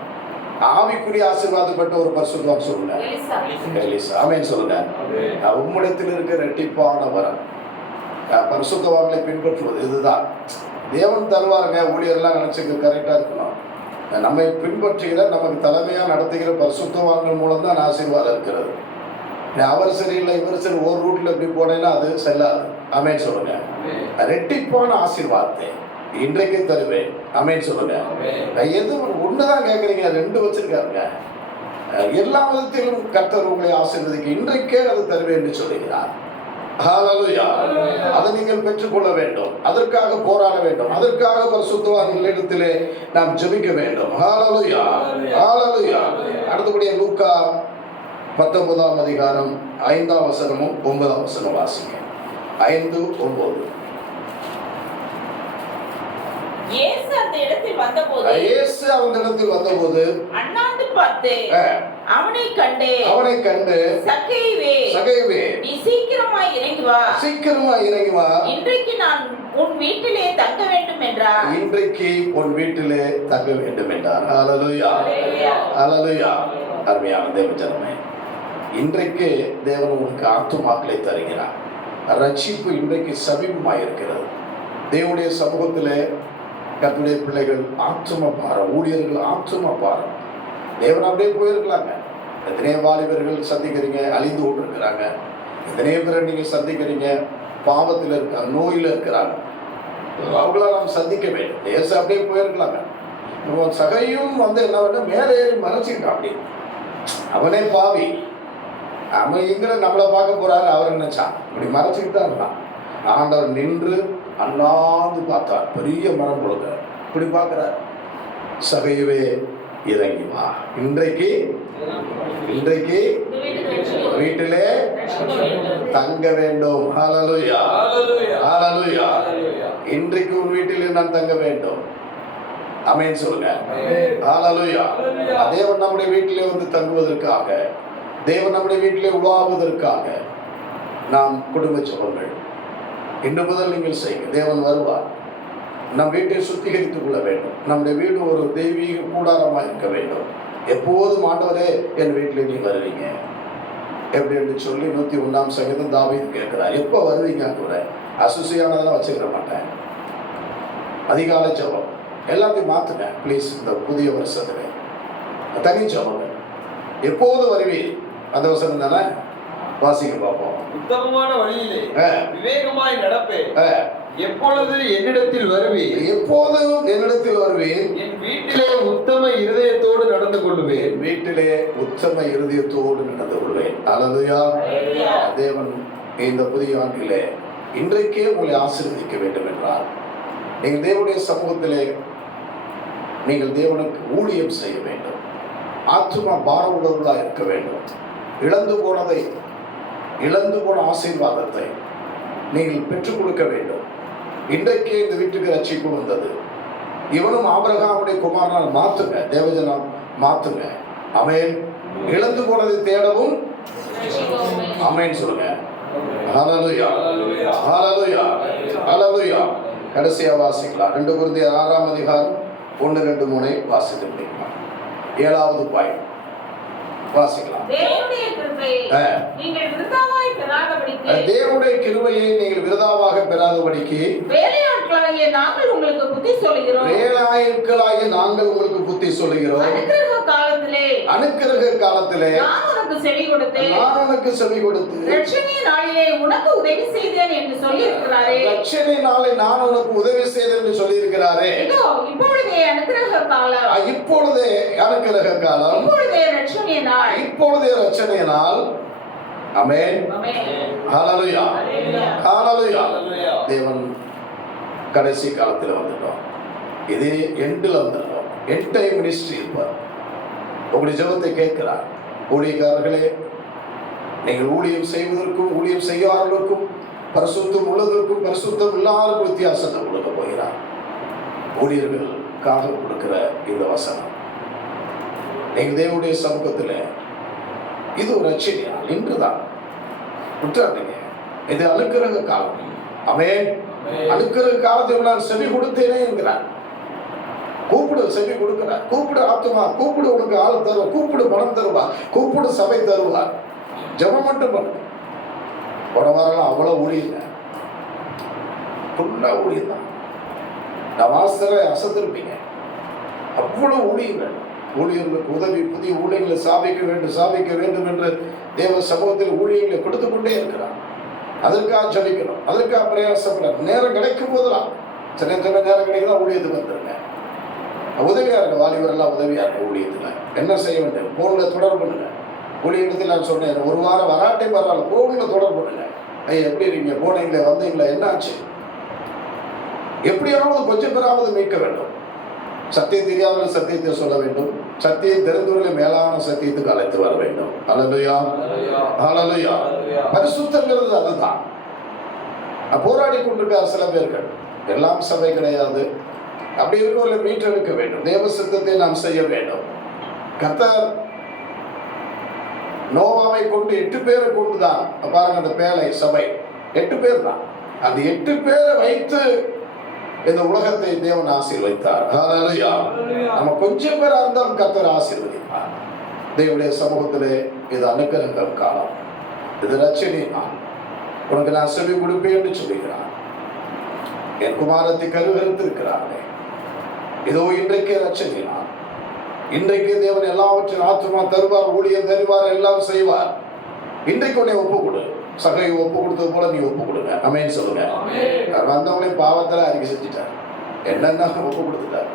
ஆவிக்குரிய ஆசீர்வாதம் பெற்ற ஒரு பரிசுத்தவான் சொல்லுங்க. எலிசா. ஆமென் சொல்லுங்க. உம்மிடத்தில் இருக்க ரெட்டிப்பான வரம் பரிசுத்தவான்களை பின்பற்றுவது இதுதான். தேவன் தருவாருங்க. ஊழியர்லாம் நினைச்சுக்க கரெக்டா இருக்கணும். நம்மை பின்பற்றுகிற நமக்கு தலைமையா நடத்துகிற பரிசுத்தவான்கள் மூலம் தான் ஆசீர்வாதம் இருக்கிறது. அவர் சரியில்லை இவர் சரி ஒரு ரூட்ல எப்படி போனேன்னா அது செல்லாது. ஆமென் சொல்லுங்க. ரெட்டிப்பான ஆசீர்வாதத்தை இன்றைக்கே தருவேன். ஆமென் சொல்லுங்க. எது ஒண்ணுதான் கேட்குறீங்க, 2 வச்சிருக்காருங்க. எல்லா விதத்திலும் கர்த்தர் உங்களை ஆசீர்வதிக்க இன்றைக்கே அது தருவேன் என்று சொல்லுகிறார். ஹல்லேலூயா. அதை நீங்கள் பெற்றுக்கொள்ள வேண்டும். அதற்காக போராட வேண்டும். அதற்காக பரிசுத்தவான்களிடத்திலே நாம் ஜெபிக்க வேண்டும். ஹல்லேலூயா. ஹல்லேலூயா. அடுத்தபடியே லூக்கா 19ஆம் அதிகாரம் 5ஆம் வசனமும் 9ஆம் வசனம் வாசிங்க. 5:9. இயேசு அந்த இடத்தில் வந்தபோது இயேசு அந்த இடத்தில் வந்தபோது அண்ணாந்து பார்த்து அவனை கண்டு சகைவே நீ சீக்கிரமாய் இறங்கி வா, இன்றைக்கு நான் உன் வீட்டிலே தங்க வேண்டும் என்றார். ஹல்லேலூயா ஹல்லேலூயா. அருமையான தேவஜனமே, இன்றைக்கு தேவன் உங்களுக்கு ஆத்துமாக்களை தருகிறார். ரட்சிப்பு இன்றைக்கு சமீபமாக இருக்கிறது. தேவனுடைய சமூகத்திலே கர்த்தருடைய பிள்ளைகள் ஆத்தும பாரம், ஊழியர்கள் ஆத்தும பாரம். தேவன் அப்படியே போயிருக்கலாங்க. எத்தனையோ வாலிபர்கள் சந்திக்கிறீங்க, அழிந்து கொண்டு இருக்கிறாங்க. எத்தனையோ பேரை நீங்க சந்திக்கிறீங்க, பாவத்தில் இருக்காங்க, நோயில இருக்கிறாங்க. அவங்கள நாம் சந்திக்க வேண்டும். தேச அப்படியே போயிருக்கலாங்க. சகையும் வந்து என்ன பண்ண மேலே ஏறி மறைச்சிக்கிட்டான். அப்படி அவனே பாவி, அவன் எங்களை நம்மளை பார்க்க போறாரு அவர் நினைச்சான். இப்படி மறைச்சிக்கிட்டு தான் இருந்தான். ஆண்டவர் நின்று அண்ணாந்து பார்த்தார். பெரிய மரம் கொடுக்க இப்படி பார்க்கிறார். சகையவே இறங்கி வா, இன்றைக்கு வீட்டிலே தங்க வேண்டும். ஹல்லேலூயா ஹல்லேலூயா. இன்றைக்கு உன் வீட்டிலே நான் தங்க வேண்டும். ஆமென் சொல்லுங்க. ஹல்லேலூயா. தேவன் நம்முடைய வீட்டிலே வந்து தங்குவதற்காக, தேவன் நம்முடைய வீட்டிலே உலாவுவதற்காக நாம் குடும்ப ஜெபங்கள் இன்று முதல் நீங்கள் செய்யுங்க. தேவன் வருவார். நம் வீட்டை சுத்திகரித்துக் கொள்ள வேண்டும். நம்முடைய வீடு ஒரு தெய்வீக கூடாரமாக இருக்க வேண்டும். எப்போதும் ஆண்டவரே என் வீட்டில் நீ வருவீங்க எப்படி என்று சொல்லி 101ஆம் சங்கீதம் தாவீது கேட்கிறார். எப்போ வருவீங்க? கூட அசுசியானதெல்லாம் வச்சுக்கிற மாட்டேன். அதிகாலை ஜெபம் எல்லாத்தையும் மாற்றுங்க ப்ளீஸ். இந்த புதிய வருஷத்துல தனி ஜெபம் எப்போது வருவீர் அந்த வசனம் தானே வாசிக்க பார்ப்போம். உத்தமமான வழியிலே விவேகமாய் நடப்பேன். எப்பொழுது என்னிடத்தில் வருவீர்? எப்போதும் என்னிடத்தில் வருவேன். என் வீட்டிலே உத்தம இருதயத்தோடு நடந்து கொள்வேன். வீட்டிலே உத்தம இருதயத்தோடு நடந்து கொள்வேன். ஹல்லேலூயா. தேவன் இந்த புதிய ஆண்டிலே இன்றைக்கே உங்களை ஆசீர்வதிக்க வேண்டும் என்றார். நீங்கள் தேவனுடைய சமூகத்திலே நீங்கள் தேவனுக்கு ஊழியம் செய்ய வேண்டும். ஆத்துமா பாரம் உள்ளவர்களாக இருக்க வேண்டும். இழந்து போன ஆசீர்வாதத்தை நீங்கள் பெற்றுக் கொடுக்க வேண்டும். இன்றைக்கே இந்த வீட்டுக்கு ரட்சிப்பு வந்தது. இவனும் ஆபிரகாமுடைய குமாரனால் மாத்துங்க, தேவஜனம் மாத்துங்க. ஆமென். இழந்து போனதை தேடவும் ஆமென் சொல்லுங்க. ஹல்லேலூயா ஹல்லேலூயா ஹல்லேலூயா. கடைசியா வாசிக்கலாம். 2 கொரிந்தியர் 6ஆம் அதிகாரம் 1-2-3 வாசித்து முடிக்கலாம். 7வது பாயிண்ட் வாசிக்கலாம். தேவனுடைய கிருபையை நீங்கள் விருதாவாக பெறாதபடிக்கு வேலையாட்களாகிய நாங்கள் உங்களுக்கு புத்தி சொல்லுகிறோம். அனுக்கிரக காலத்திலே நான் உனக்கு செவி கொடுத்து ரட்சணிய நாளிலே உனக்கு உதவி செய்தேன் என்று சொல்லி இருக்கிறாரே. ரட்சணிய நாளை நான் உனக்கு உதவி செய்தேன் என்று சொல்லி இருக்கிறாரே. இப்பொழுதே அனுக்கிரக காலம், இப்பொழுதே ரட்சணிய நாள், இப்பொழுதே ரட்சணிய நாள். ஆமென். ஹல்லேலூயா ஹல்லேலூயா. தேவன் கடைசி காலத்தில் வந்துட்டோம். இது எண்டில் வந்துட்டோம். எண்ட் டைம் மினிஸ்ட்ரி இருப்பார். உங்களுடைய ஜெபத்தை கேட்கிறார். ஊழியக்காரர்களே, நீங்கள் ஊழியம் செய்வதற்கும் ஊழியம் செய்யாதவர்களுக்கும் பரிசுத்தம் உள்ளதற்கும் பரிசுத்தம் இல்லாதவர்களுக்கும் வித்தியாசத்தை கொடுக்க போகிறார். ஊழியர்களுக்காக கொடுக்கிற இந்த வசனம் நீங்கள் தேவனுடைய சமூகத்தில் இது ஒரு ரட்சணியா இன்றுதான் விட்டுறாதீங்க. இது அனுக்கிரக காலம். ஆமென். அனுக்கிரக காலத்தில் நான் செவி கொடுத்தேனே என்கிறார். கூப்பிடு, செவி கொடுக்கிறார். கூப்பிடு ஆத்துமா, கூப்பிடு, உனக்கு ஆள் தருவார். கூப்பிடு, பணம் தருவார். கூப்பிடு, சபை தருவார். ஜெபம் மட்டும் பண்ணு. போன வாரம் அவ்வளவு ஊழியங்க, ஃபுல்லா ஊழியம் தான். நான் வாசல அசந்திருப்பீங்க. அவ்வளவு ஊழியர்கள், ஊழியர்களுக்கு உதவி, புதிய ஊழியர்களை சாதிக்க வேண்டும் என்று தேவ சமூகத்தில் ஊழியர்களை கொடுத்து கொண்டே இருக்கிறார். அதற்காக ஜெபிக்கணும், அதற்காக பிரயாசப்படணும். நேரம் கிடைக்கும் போதெல்லாம் சின்ன நேரம் கிடைக்குதான் ஊழியத்துக்கு வந்துருங்க. உதவியா இருக்க வாலிபர் எல்லாம் உதவியா இருக்க ஊழியத்துல என்ன செய்ய வேண்டும்? போன்ல தொடர்பு பண்ணுங்க. ஊழியத்தில் நான் சொன்னேன், ஒரு வாரம் வராட்டே பரவாயில்ல, போன்ல தொடர்பு பண்ணுங்க. ஐயா எப்படி இருக்கீங்க? போனீங்களே, வந்தீங்களா, என்ன ஆச்சு? எப்படியாவது கொஞ்சம் பேராவது மீட்க வேண்டும். சத்தியம் தெரியாதவர்கள் சத்தியத்தை சொல்ல வேண்டும். சத்தியம் தெரிந்தவர்களை மேலான சத்தியத்துக்கு அழைத்து வர வேண்டும். ஹல்லேலூயா ஹல்லேலூயா. பரிசுத்தங்கிறது அதுதான். போராடி கொண்டிருக்கார் சில பேர்கள். எல்லாம் சபை கிடையாது. அப்படி இருக்கவர்களை மீட்டெடுக்க வேண்டும். தேவ சித்தத்தை நாம் செய்ய வேண்டும். கர்த்தர் நோவாவை கொண்டு 8 பேரை கொண்டுதான் பாருங்க, அந்த பேழை சபை 8 பேர் தான். அந்த 8 பேரை வைத்து இந்த உலகத்தை தேவன் ஆசீர்வதித்தார். ஹல்லேலூயா. நம்ம கொஞ்சம் பேரா இருந்தாலும் கர்த்தர் ஆசீர்வதிப்பார். தேவனுடைய சமூகத்திலே இது அனுக்கிரகம் காலம், இது ரட்சணை நாள். உனக்கு நான் செவி கொடுப்பேன் என்று சொல்லுகிறார். என் குமாரத்தை கருவறுத்திருக்கிறார்களே, இதோ இன்றைக்கே ரட்சணை நாள். இன்றைக்கு தேவன் எல்லாவற்றையும் ஆத்துமா தருவார், ஊழியம் தருவார், எல்லாம் செய்வார். இன்றைக்கு உன்னை ஒப்பு கொடு. சகையை ஒப்பு கொடுத்தது போல நீ ஒப்பு கொடுங்க. ஆமென் சொல்லுங்க. வந்தவங்களே பாவத்தில் அறிக்கை செஞ்சுட்டார், என்னென்ன ஒப்பு கொடுத்துட்டார்.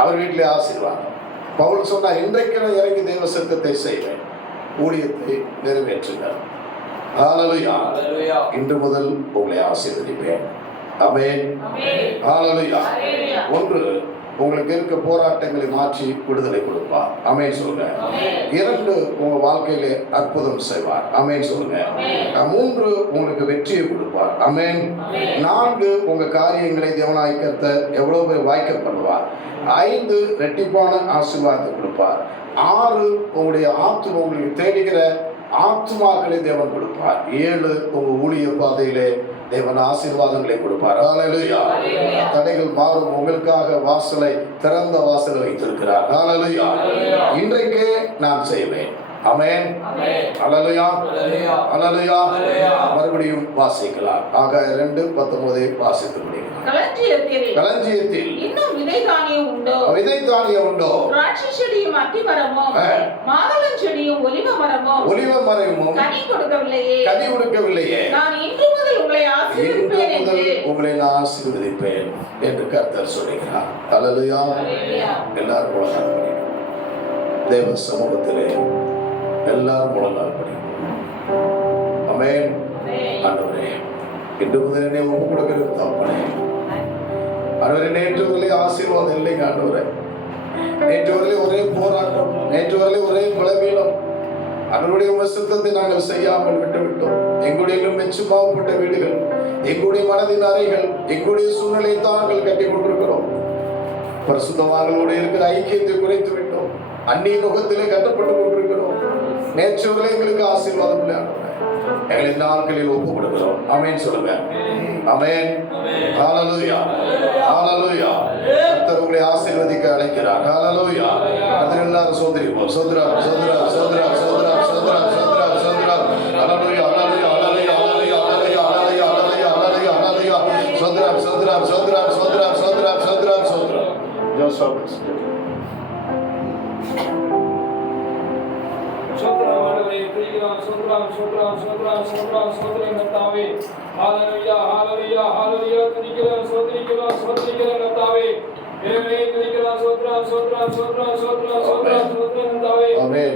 அவர் வீட்டிலே ஆசீர்வாதம். பவுல் சொன்னார், இன்றைக்கு நான் இறங்கி தேவ சித்தத்தை செய்வேன், ஊழியத்தை நிறைவேற்றுங்கள். ஹல்லேலூயா. இன்று முதல் உங்களை ஆசீர்வதிப்பேன். ஆமென். ஹல்லேலூயா. ஒன்று, உங்களுக்கு இருக்க போராட்டங்களை மாற்றி விடுதலை கொடுப்பார். ஆமென் சொல்லுங்க. 2, உங்க வாழ்க்கையிலே அற்புதம் செய்வார். ஆமென் சொல்லுங்க. 3, உங்களுக்கு வெற்றியை கொடுப்பார். ஆமென். 4, உங்க காரியங்களை தேவனாய் கர்த்தர் எவ்வளவு பேர் வாய்க்க பண்ணுவார். 5, ரெட்டிப்பான ஆசீர்வாதத்தை கொடுப்பார். 6, உங்களுடைய ஆத்துமா, உங்களுக்கு தேடுகிற ஆத்துமாக்களை தேவன் கொடுப்பார். 7, உங்க ஊழிய பாதையிலே தேவன் ஆசீர்வாதங்களை கொடுப்பார். ஹல்லேலூயா. தடைகள் மாறும். உங்களுக்காக வாசலை, திறந்த வாசலை வைத்திருக்கிறார். ஹல்லேலூயா. இன்றைக்கே நான் செய்வேன். ஆமென். ஹல்லேலூயா. ஹல்லேலூயா. மறுபடியும் வாசிக்கலாம். ஆகாய 2:19 வாசித்து முடியும். களஞ்சியத்தில் இன்னும் விதை தானியம் உண்டோ? விதை தானியம் உண்டோ? திராட்சை செடியும் அத்திமரமும் மாதுளம் செடியும் ஒலிவ மரமும் கனி கொடுக்கவில்லையே. நான் இன்று முதல் உங்களை ஆசீர்வதிப்பேன் என்று கர்த்தர் சொல்லுகிறார். ஹல்லேலூயா. எல்லாரும் முழங்கால் படிக்கணும். தேவ சமூகத்திலே எல்லாரும் முழங்கால் படிக்கணும். ஆமென். ஆண்டவரே, இன்று முதல் என்னை ஒப்பு கொடுக்கிறது தகப்பனே. ஆண்டவரே, நேற்று வரை ஆசீர்வாதம் இல்லைங்க. ஆண்டவரே, நேற்று வரை ஒரே போராட்டம், நேற்று வரை ஒரே பலவீனம். அவருடைய சித்தத்தை நாங்கள் செய்யாமல் விட்டுவிட்டோம். எங்களுடைய மெச்சுமாவப்பட்ட வீடுகள், எங்களுடைய மனதின் அறைகள், எங்களுடைய சூழ்நிலை தான் நாங்கள் கட்டி கொண்டிருக்கிறோம். பரிசுத்தவான்களோடு இருக்கிற ஐக்கியத்தை குறைத்து விட்டோம். அந்நிய முகத்திலே கட்டப்பட்டு கொண்டிருக்கிறோம். நேற்று வரை எங்களுக்கு ஆசீர்வாதம் இல்லை. எங்களின் நாட்களில் ஒப்பு கொடுக்கிறோம். ஆமென் சொல்லுங்க. ஆமென். ஹல்லேலூயா. ஹல்லேலூயா. கர்த்தர் உங்களை ஆசீர்வதிக்க அழைக்கிறார். ஹல்லேலூயா. கர்த்தர் எல்லாரும் சோதரிப்போம். சோதரா சோதரா சோதரா சோதரா சோதரா சோதரா சோதரா. ஹல்லேலூயா. ஹல்லேலூயா. ஹல்லேலூயா. ஹல்லேலூயா. ஹல்லேலூயா. ஹல்லேலூயா. ஹல்லேலூயா. ஹல்லேலூயா. சோதரா சோதரா சோதரா சோதரா சோதரா சோதரா சோதரா. Joseph Amen.